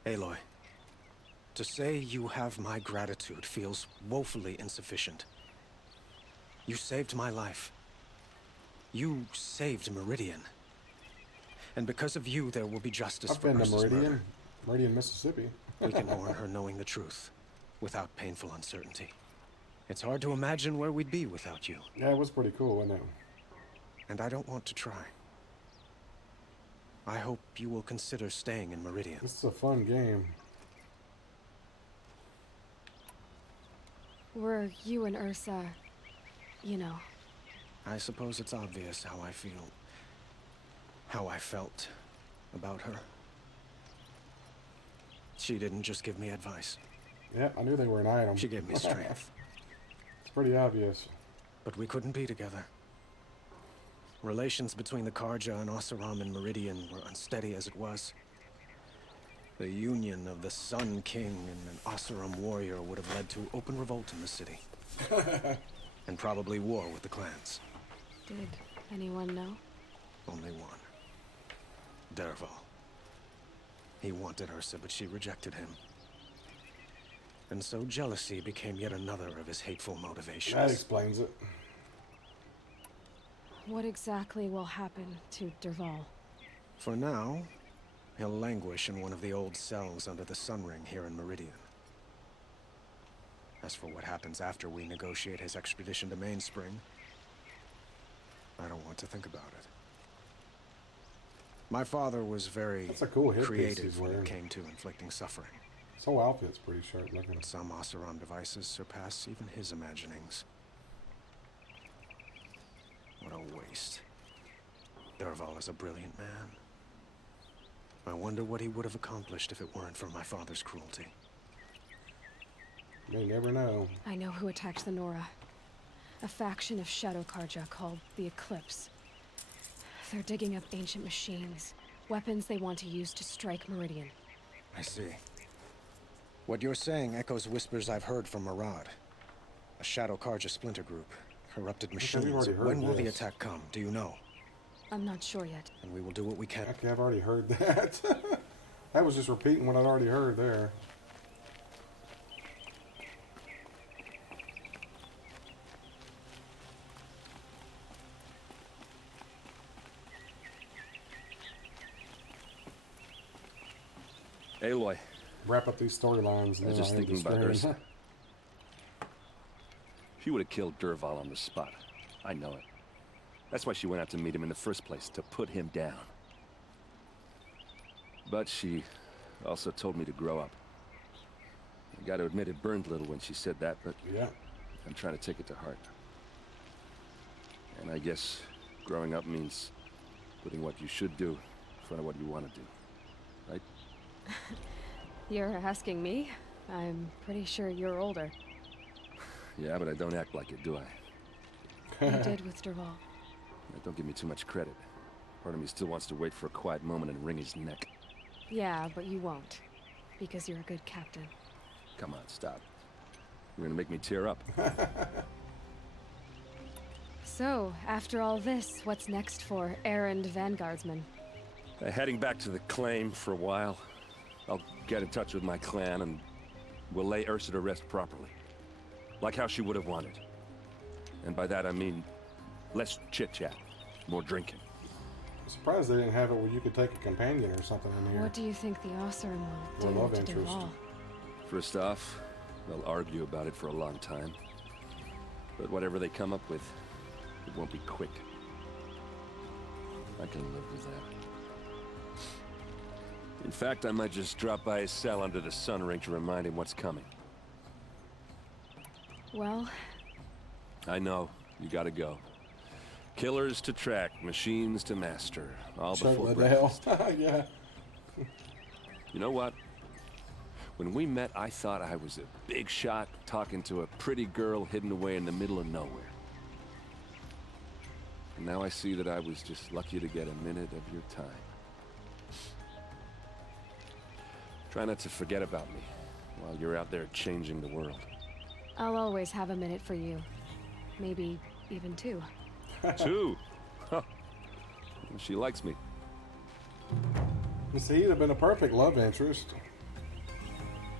Aloy, to say you have my gratitude feels woefully insufficient. You saved my life. You saved Meridian. And because of you, there will be justice I've for been to Ursa's Meridian. murder. Meridian, Mississippi. We can mourn her knowing the truth, without painful uncertainty. It's hard to imagine where we'd be without you. Yeah, it was pretty cool, wasn't it? And I don't want to try. I hope you will consider staying in Meridian. This is a fun game. Were you and Ursa, you know? I suppose it's obvious how I feel. How I felt about her. She didn't just give me advice. Yeah, I knew they were an item. She gave me strength. It's pretty obvious. But we couldn't be together. Relations between the Karja and Oseram and Meridian were unsteady as it was. The union of the Sun King and an Oseram warrior would have led to open revolt in the city. And probably war with the clans. Did anyone know? Only one. Dervahl. He wanted Ursa, but she rejected him. And so jealousy became yet another of his hateful motivations. That explains it. What exactly will happen to Dervahl? For now, he'll languish in one of the old cells under the Sun Ring here in Meridian. As for what happens after we negotiate his extradition to Mainspring, I don't want to think about it. My father was very That's a cool headpiece creative he's when it wearing. came to inflicting suffering. This whole outfit's pretty sharp looking. Some Oseram devices surpass even his imaginings. What a waste. Dervahl is a brilliant man. I wonder what he would have accomplished if it weren't for my father's cruelty. You never know. I know who attacked the Nora. A faction of Shadow Karja called the Eclipse. They're digging up ancient machines, weapons they want to use to strike Meridian. I see. What you're saying echoes whispers I've heard from Murad. A Shadow Karja splinter group. Corrupted we've machines. already heard When will the this. attack come? Do you know? I'm not sure yet. And we will do what we can. Okay, I've already heard that. That was just repeating what I'd already heard there. Aloy. Wrap up these storylines. I was just thinking about Ursa. She would have killed Dervahl on the spot. I know it. That's why she went out to meet him in the first place, to put him down. But she also told me to grow up. I gotta admit it burned a little when she said that, but yeah, I'm trying to take it to heart. And I guess growing up means putting what you should do in front of what you want to do. Right? You're asking me? I'm pretty sure you're older. Yeah, but I don't act like it, do I? You did with Dervahl. Don't give me too much credit. Part of me still wants to wait for a quiet moment and wring his neck. Yeah, but you won't. Because you're a good captain. Come on, stop. You're gonna make me tear up. So, after all this, what's next for errand vanguardsman? Heading back to the claim for a while. I'll get in touch with my clan and we'll lay Ursa to rest properly. Like how she would have wanted. And by that I mean less chit-chat, more drinking. I'm surprised they didn't have it where you could take a companion or something in here. What do you think the Oseram will Or love do to interest. Dervahl? First off, they'll argue about it for a long time. But whatever they come up with, it won't be quick. I can live with that. In fact, I might just drop by his cell under the sun ring to remind him what's coming. Well, I know. You gotta go. Killers to track, machines to master. All before breakfast. Yeah. You know what? When we met, I thought I was a big shot talking to a pretty girl hidden away in the middle of nowhere. And now I see that I was just lucky to get a minute of your time. Try not to forget about me while you're out there changing the world. I'll always have a minute for you. Maybe even two. Two? Huh. She likes me. You see, he'd have been a perfect love interest.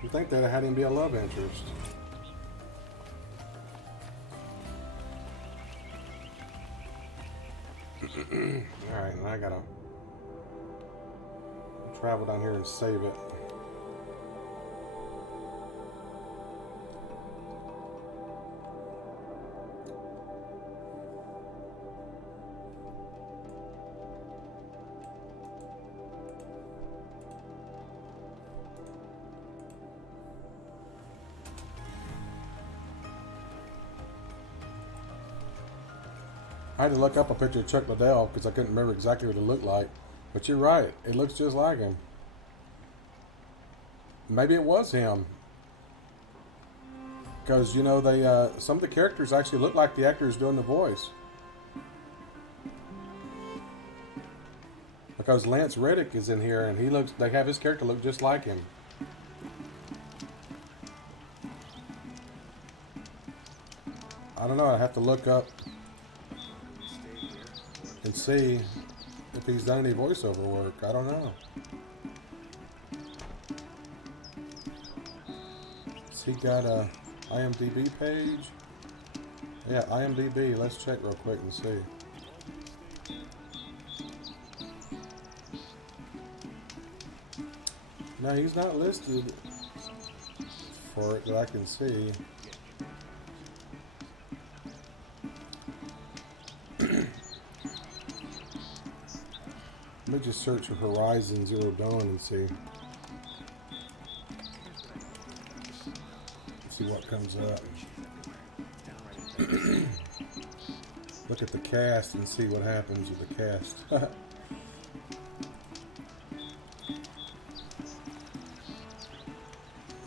You think they'd have had him be a love interest. Alright, and I gotta travel down here and save it. I had to look up a picture of Chuck Liddell because I couldn't remember exactly what it looked like. But you're right, it looks just like him. Maybe it was him. Because, you know, they some of the characters actually look like the actors doing the voice. Because Lance Reddick is in here and they have his character look just like him. I don't know, I have to look up and see if he's done any voiceover work. I don't know. Has he got a IMDb page? Yeah, IMDb. Let's check real quick and see. No, he's not listed for it that I can see. Let me just search for Horizon Zero Dawn and see what comes up. Look at the cast and see what happens with the cast.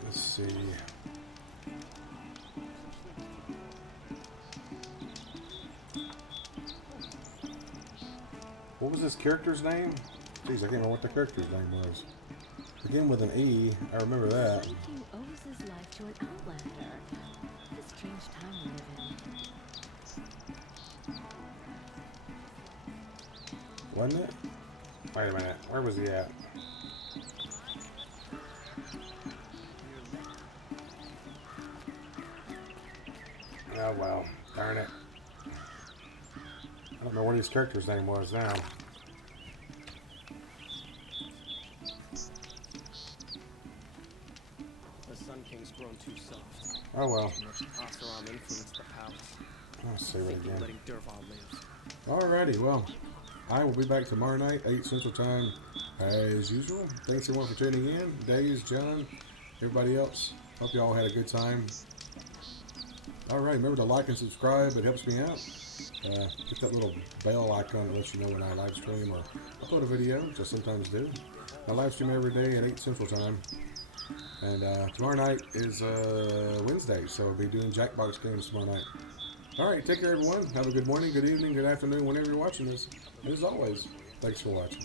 Let's see. What was this character's name? Jeez, I can't remember what the character's name was. Begin with an E. I remember that. King owes his life to an outlander. What a strange time we live in. Wasn't it? Wait a minute. Where was he at? Oh well. Darn it. I don't know what his character's name was now. Oh well. Oseram influenced the palace. I'll say it Thinking again. letting Dervahl live. Alrighty, well, I will be back tomorrow night, 8 Central Time, as usual. Thanks everyone for tuning in. Days, John, everybody else. Hope you all had a good time. Alright, remember to like and subscribe. It helps me out. Hit that little bell icon to let you know when I live stream or upload a video, which I sometimes do. I live stream every day at 8 Central Time. And tomorrow night is Wednesday, so I'll be doing Jackbox games tomorrow night. Alright, take care everyone. Have a good morning, good evening, good afternoon, whenever you're watching this. And as always, thanks for watching.